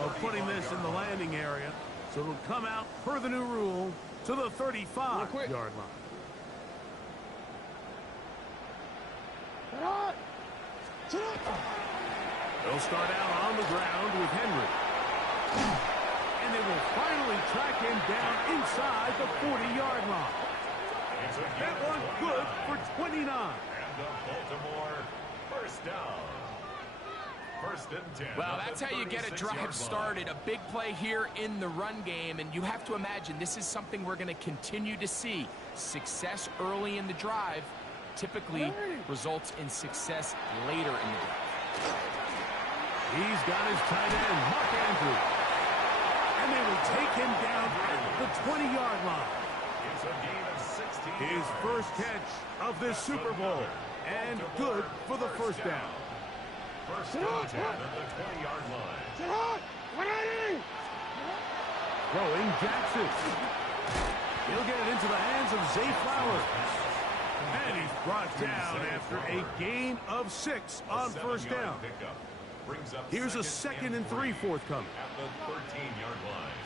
of putting this in the landing area, so it'll come out per the new rule to the 35-yard line. They'll start out on the ground with Henry. And they will finally track him down inside the 40-yard line. That one good for 29. And the Baltimore 1st down. 1st and 10. Well, that's how you get a drive started. A big play here in the run game, and you have to imagine this is something we're going to continue to see. Success early in the drive typically results in success later in the drive. He's got his tight end, Mark Andrews. And they will take him down at the 20-yard line. It's a gain of 16. His first catch of this Super Bowl. And good for the 1st down. 1st and 10 at the 20-yard line. Throwing Jackson. He'll get it into the hands of Zay Flowers. And he's brought down after a gain of 6 on 1st down. Here's a 2nd and 3 forthcoming. At the 13-yard line.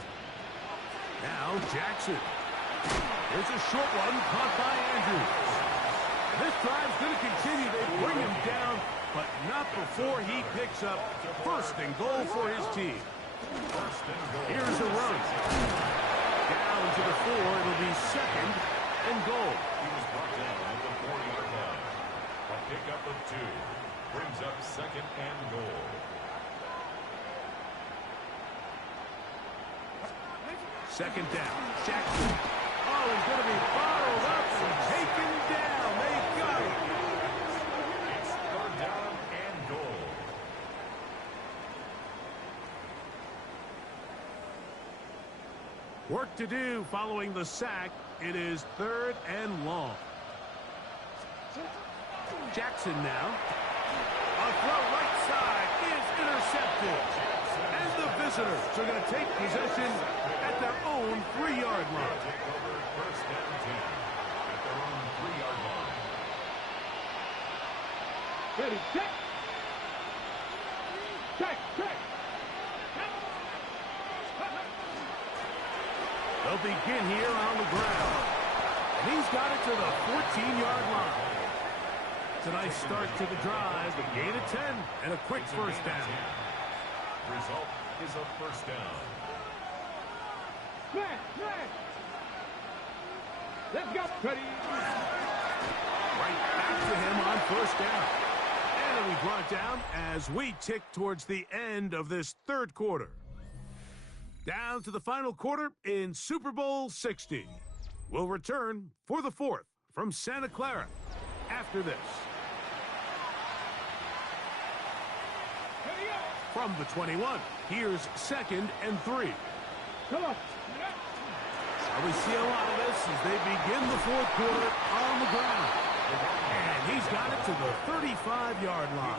Now Jackson. Here's a short one caught by Andrews. This drive's going to continue. They bring him down, but not before he picks up first and goal for his team. Here's a run. Down to the 4. It'll be second and goal. He was brought down at the 4-yard line. A pickup of 2 brings up second and goal. Second down. Jackson. Oh, he's going to be followed up and taken down. They got it. It's third down and goal. Work to do following the sack. It is third and long. Jackson now. A throw right side is intercepted. And the visitors are going to take possession at their own 3-yard line. Take over first down 10 at their own 3-yard line. Ready, check. Check, check. They'll begin here on the ground. And he's got it to the 14-yard line. It's a nice start to the drive. A gain of 10 and a quick first down. Result is a first down. Smash, smash. Let's go. Ready. Right back to him on first down. And it'll be brought down as we tick towards the end of this third quarter. Down to the final quarter in Super Bowl 60. We'll return for the fourth from Santa Clara after this. From the 21, here's second and 3. Come on. We see a lot of this as they begin the fourth quarter on the ground. And he's got it to the 35-yard line.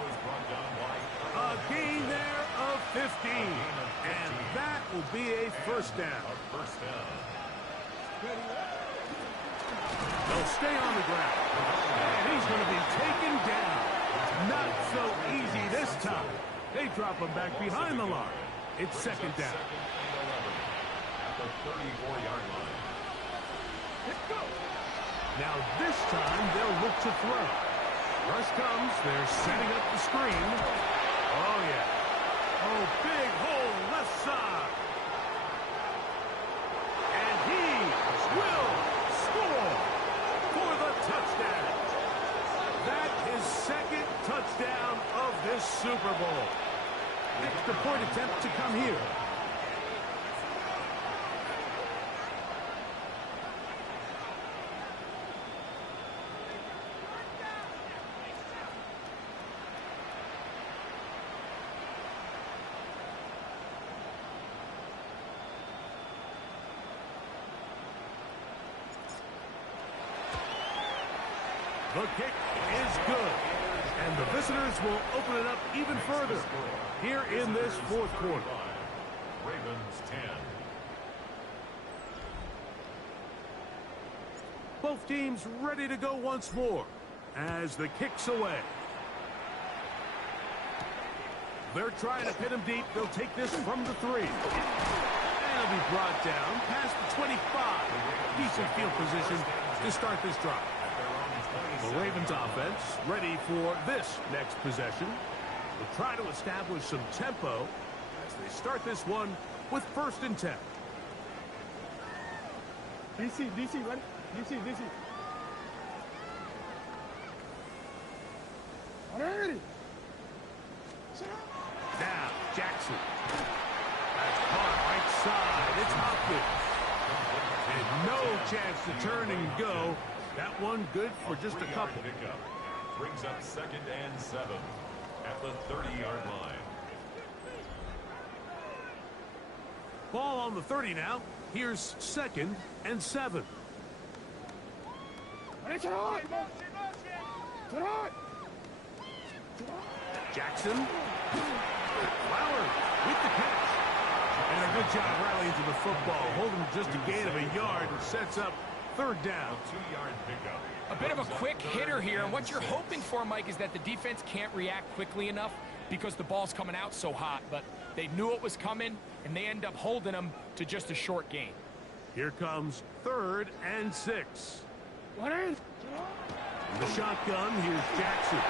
A gain there of 15. And that will be a first down. They'll stay on the ground. And he's going to be taken down. Not so easy this time. They drop him back behind the line. It's second down. At the 34-yard line. Now this time they'll look to throw. Rush comes. They're setting up the screen. Oh, yeah. Oh, big hole left side. And he will score for the touchdown. That is second touchdown of this Super Bowl. Extra point attempt to come here. The kick is good. And the visitors will open it up even further here in this fourth quarter. Ravens 10. Both teams ready to go once more as the kick's away. They're trying to pin him deep. They'll take this from the 3. And it'll be brought down past the 25. Decent field position to start this drive. The Ravens offense ready for this next possession. They'll try to establish some tempo as they start this one with first and 10. DC, ready? DC. Ready. Now, Jackson. That's caught right side. It's Hopkins. And no chance to turn and go. That one good for just a couple. Pickup brings up second and 7 at the 30-yard line. Ball on the 30 now. Here's second and 7. Jackson. Flowers with the catch. And a good job rallying to the football. Holding just a gain of a yard and sets up third down. 2-yard pickup. A bit of a quick hitter here, and what you're hoping for, Mike, is that the defense can't react quickly enough because the ball's coming out so hot. But they knew it was coming, and they end up holding them to just a short gain. Here comes third and 6. The shotgun, here's Jackson.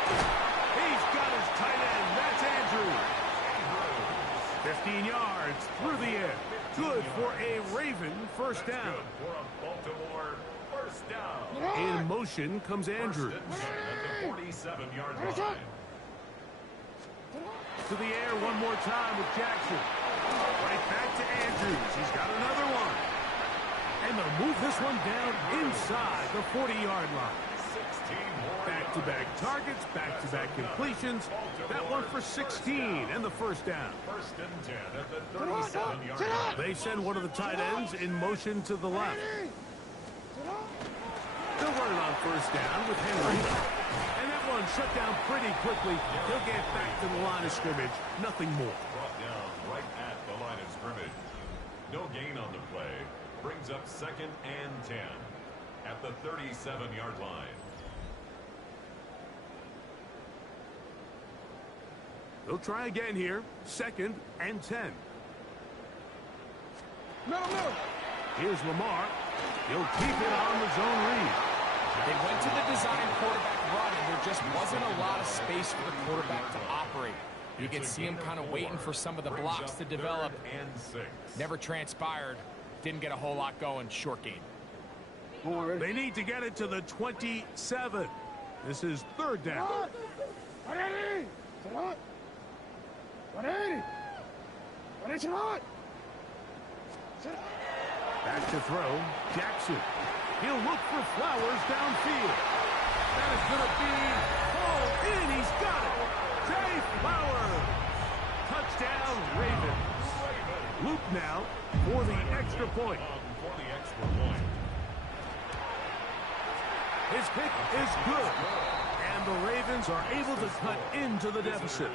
He's got his tight end. That's Andrews. 15 yards through the air. Good for a Raven first down. In motion comes Andrews. At the 47-yard line. To the air one more time with Jackson. Right back to Andrews. He's got another one. And they'll move this one down inside the 40-yard line. Back-to-back targets, back-to-back completions. That one for 16 and the first down. First and 10 at the 37-yard line. They send one of the tight ends in motion to the left. They'll run it on first down with Henry. And that one shut down pretty quickly. He'll get back to the line of scrimmage. Nothing more. Brought down right at the line of scrimmage. No gain on the play. Brings up second and 10 at the 37-yard line. They'll try again here. Second and 10. No. Here's Lamar. He'll keep it on the zone read. They went to the design quarterback run, and there just wasn't a lot of space for the quarterback to operate. You can see him kind of waiting for some of the blocks to develop. And 6. Never transpired. Didn't get a whole lot going. Short game. They need to get it to the 27. This is third down. Back to throw. Jackson. He'll look for Flowers downfield. That is going to be hauled in. He's got it. Zay Flowers. Touchdown, Ravens. Luke now for the extra point. His kick is good. And the Ravens are able to cut into the deficit.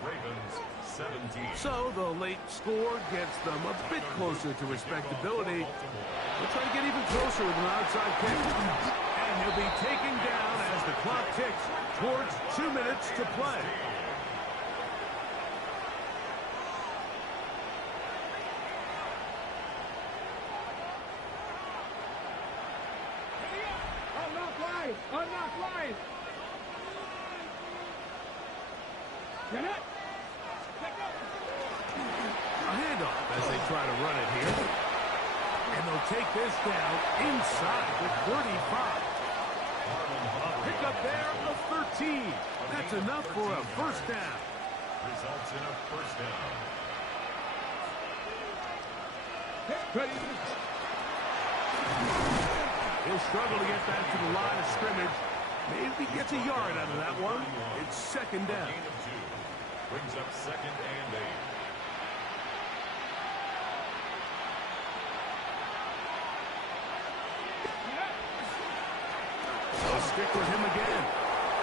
Ravens 17. So the late score gets them a bit closer to respectability. They'll try to get even closer with an outside kick. And he'll be taken down as the clock ticks towards 2 minutes to play. Unlock line. Get it. A handoff as they try to run it here. And they'll take this down inside the 35. A pickup there of 13. That's enough for a first down. Results in a first down. He'll struggle to get back to the line of scrimmage. Maybe gets a yard out of that one. It's second down. Gain of 2. Brings up second and 8. They'll stick with him again.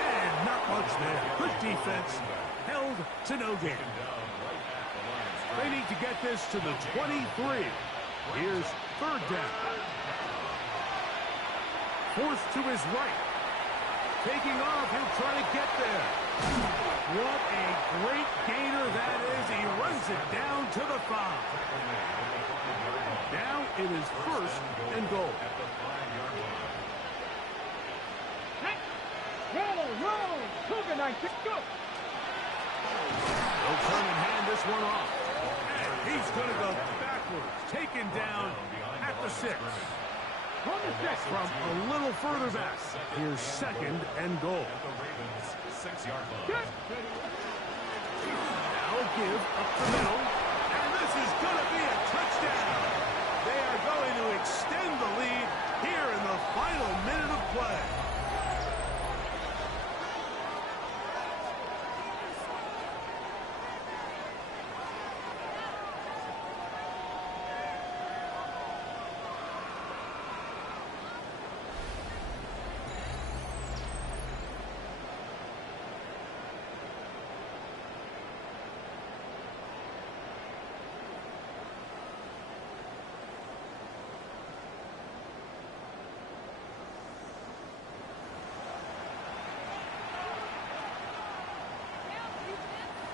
And not much there. Good defense. Held to no gain. They need to get this to the 23. Here's third down. Forced to his right. Taking off, he'll try to get there. What a great gainer that is. He runs it down to the 5. Now it is first and goal. Roll. Cougar night. Go. They'll turn and hand this one off. And he's going to go backwards. Taken down at the 6. From a little further back. Here's second and goal. Now give up the middle. And this is going to be a touchdown. They are going to extend the lead here in the final minute of play.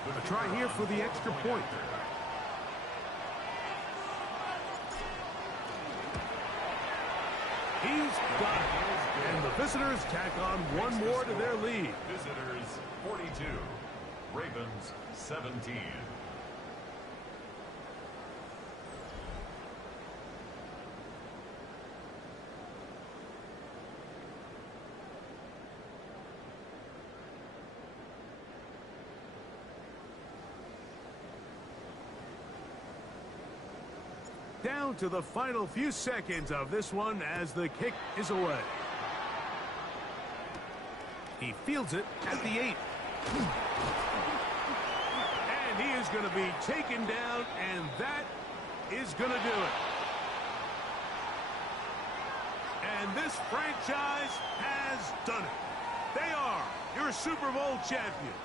A try here for the extra point. He's got it. And the visitors tack on one more to their lead. Visitors 42, Ravens 17. Down to the final few seconds of this one as the kick is away. He fields it at the 8. And he is going to be taken down, and that is going to do it. And this franchise has done it. They are your Super Bowl champions.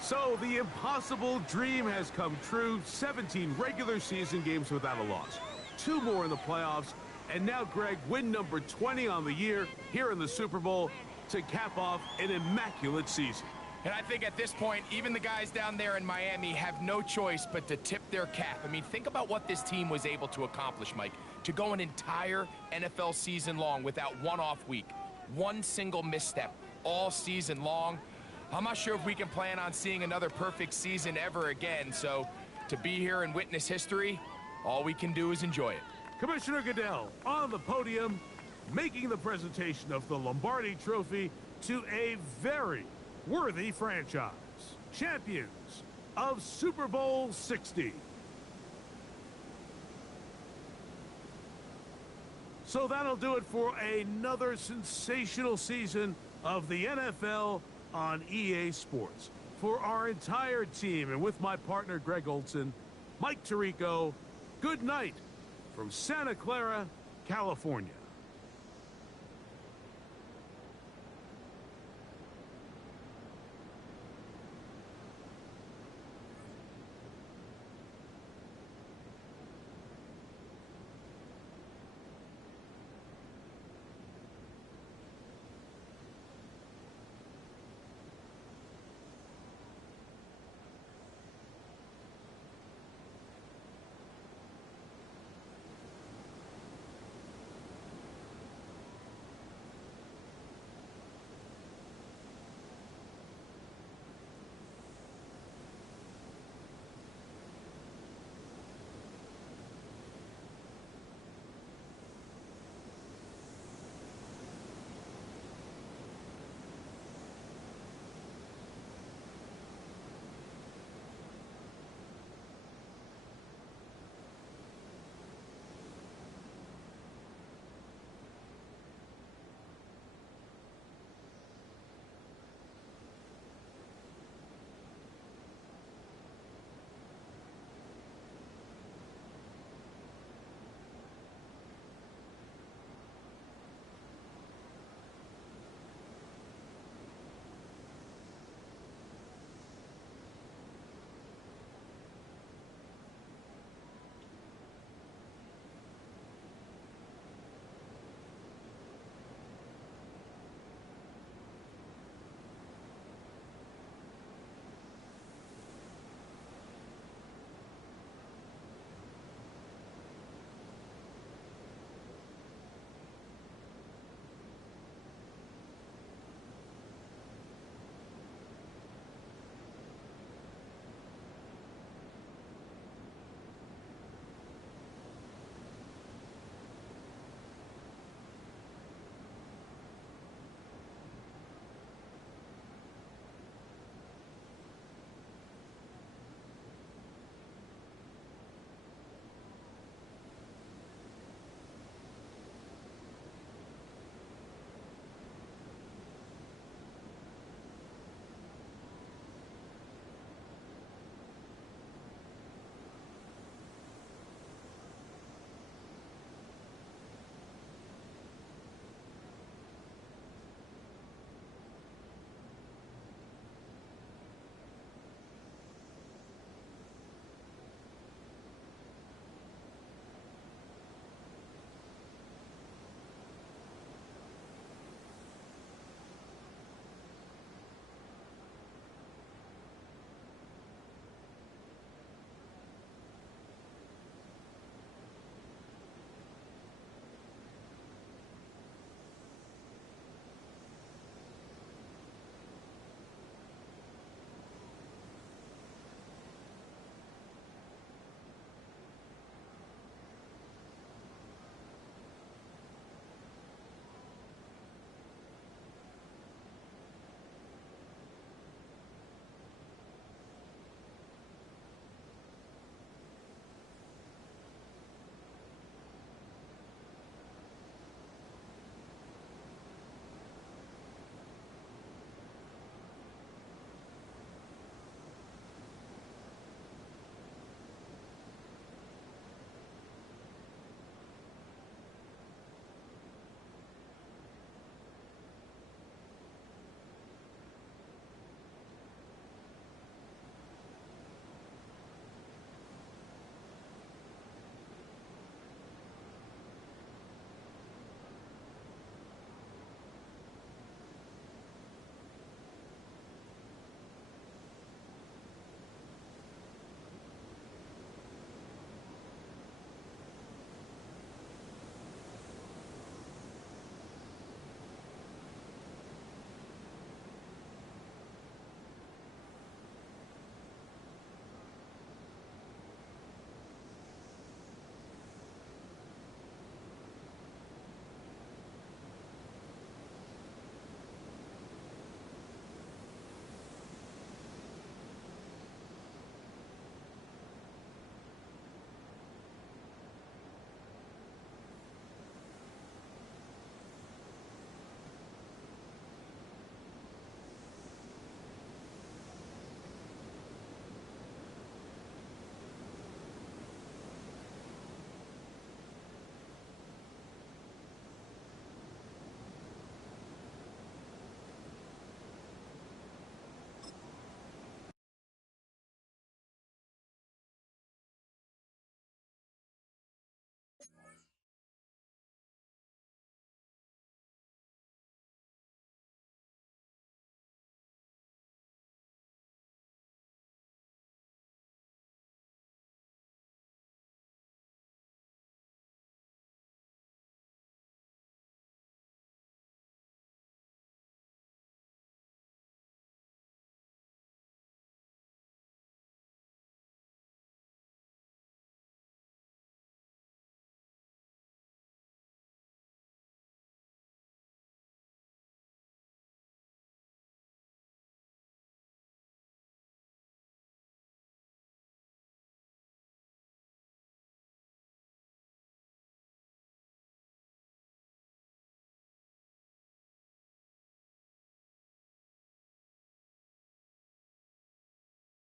So the impossible dream has come true. 17 regular season games without a loss. 2 more in the playoffs. And now, Greg, win number 20 on the year here in the Super Bowl to cap off an immaculate season. And I think at this point, even the guys down there in Miami have no choice but to tip their cap. I mean, think about what this team was able to accomplish, Mike. To go an entire NFL season long without one off week. One single misstep all season long. I'm not sure if we can plan on seeing another perfect season ever again. So to be here and witness history, all we can do is enjoy it. Commissioner Goodell on the podium, making the presentation of the Lombardi Trophy to a very worthy franchise. Champions of Super Bowl 60. So that'll do it for another sensational season of the NFL on EA Sports. For our entire team and with my partner Greg Olson, Mike Tirico, good night from Santa Clara, California.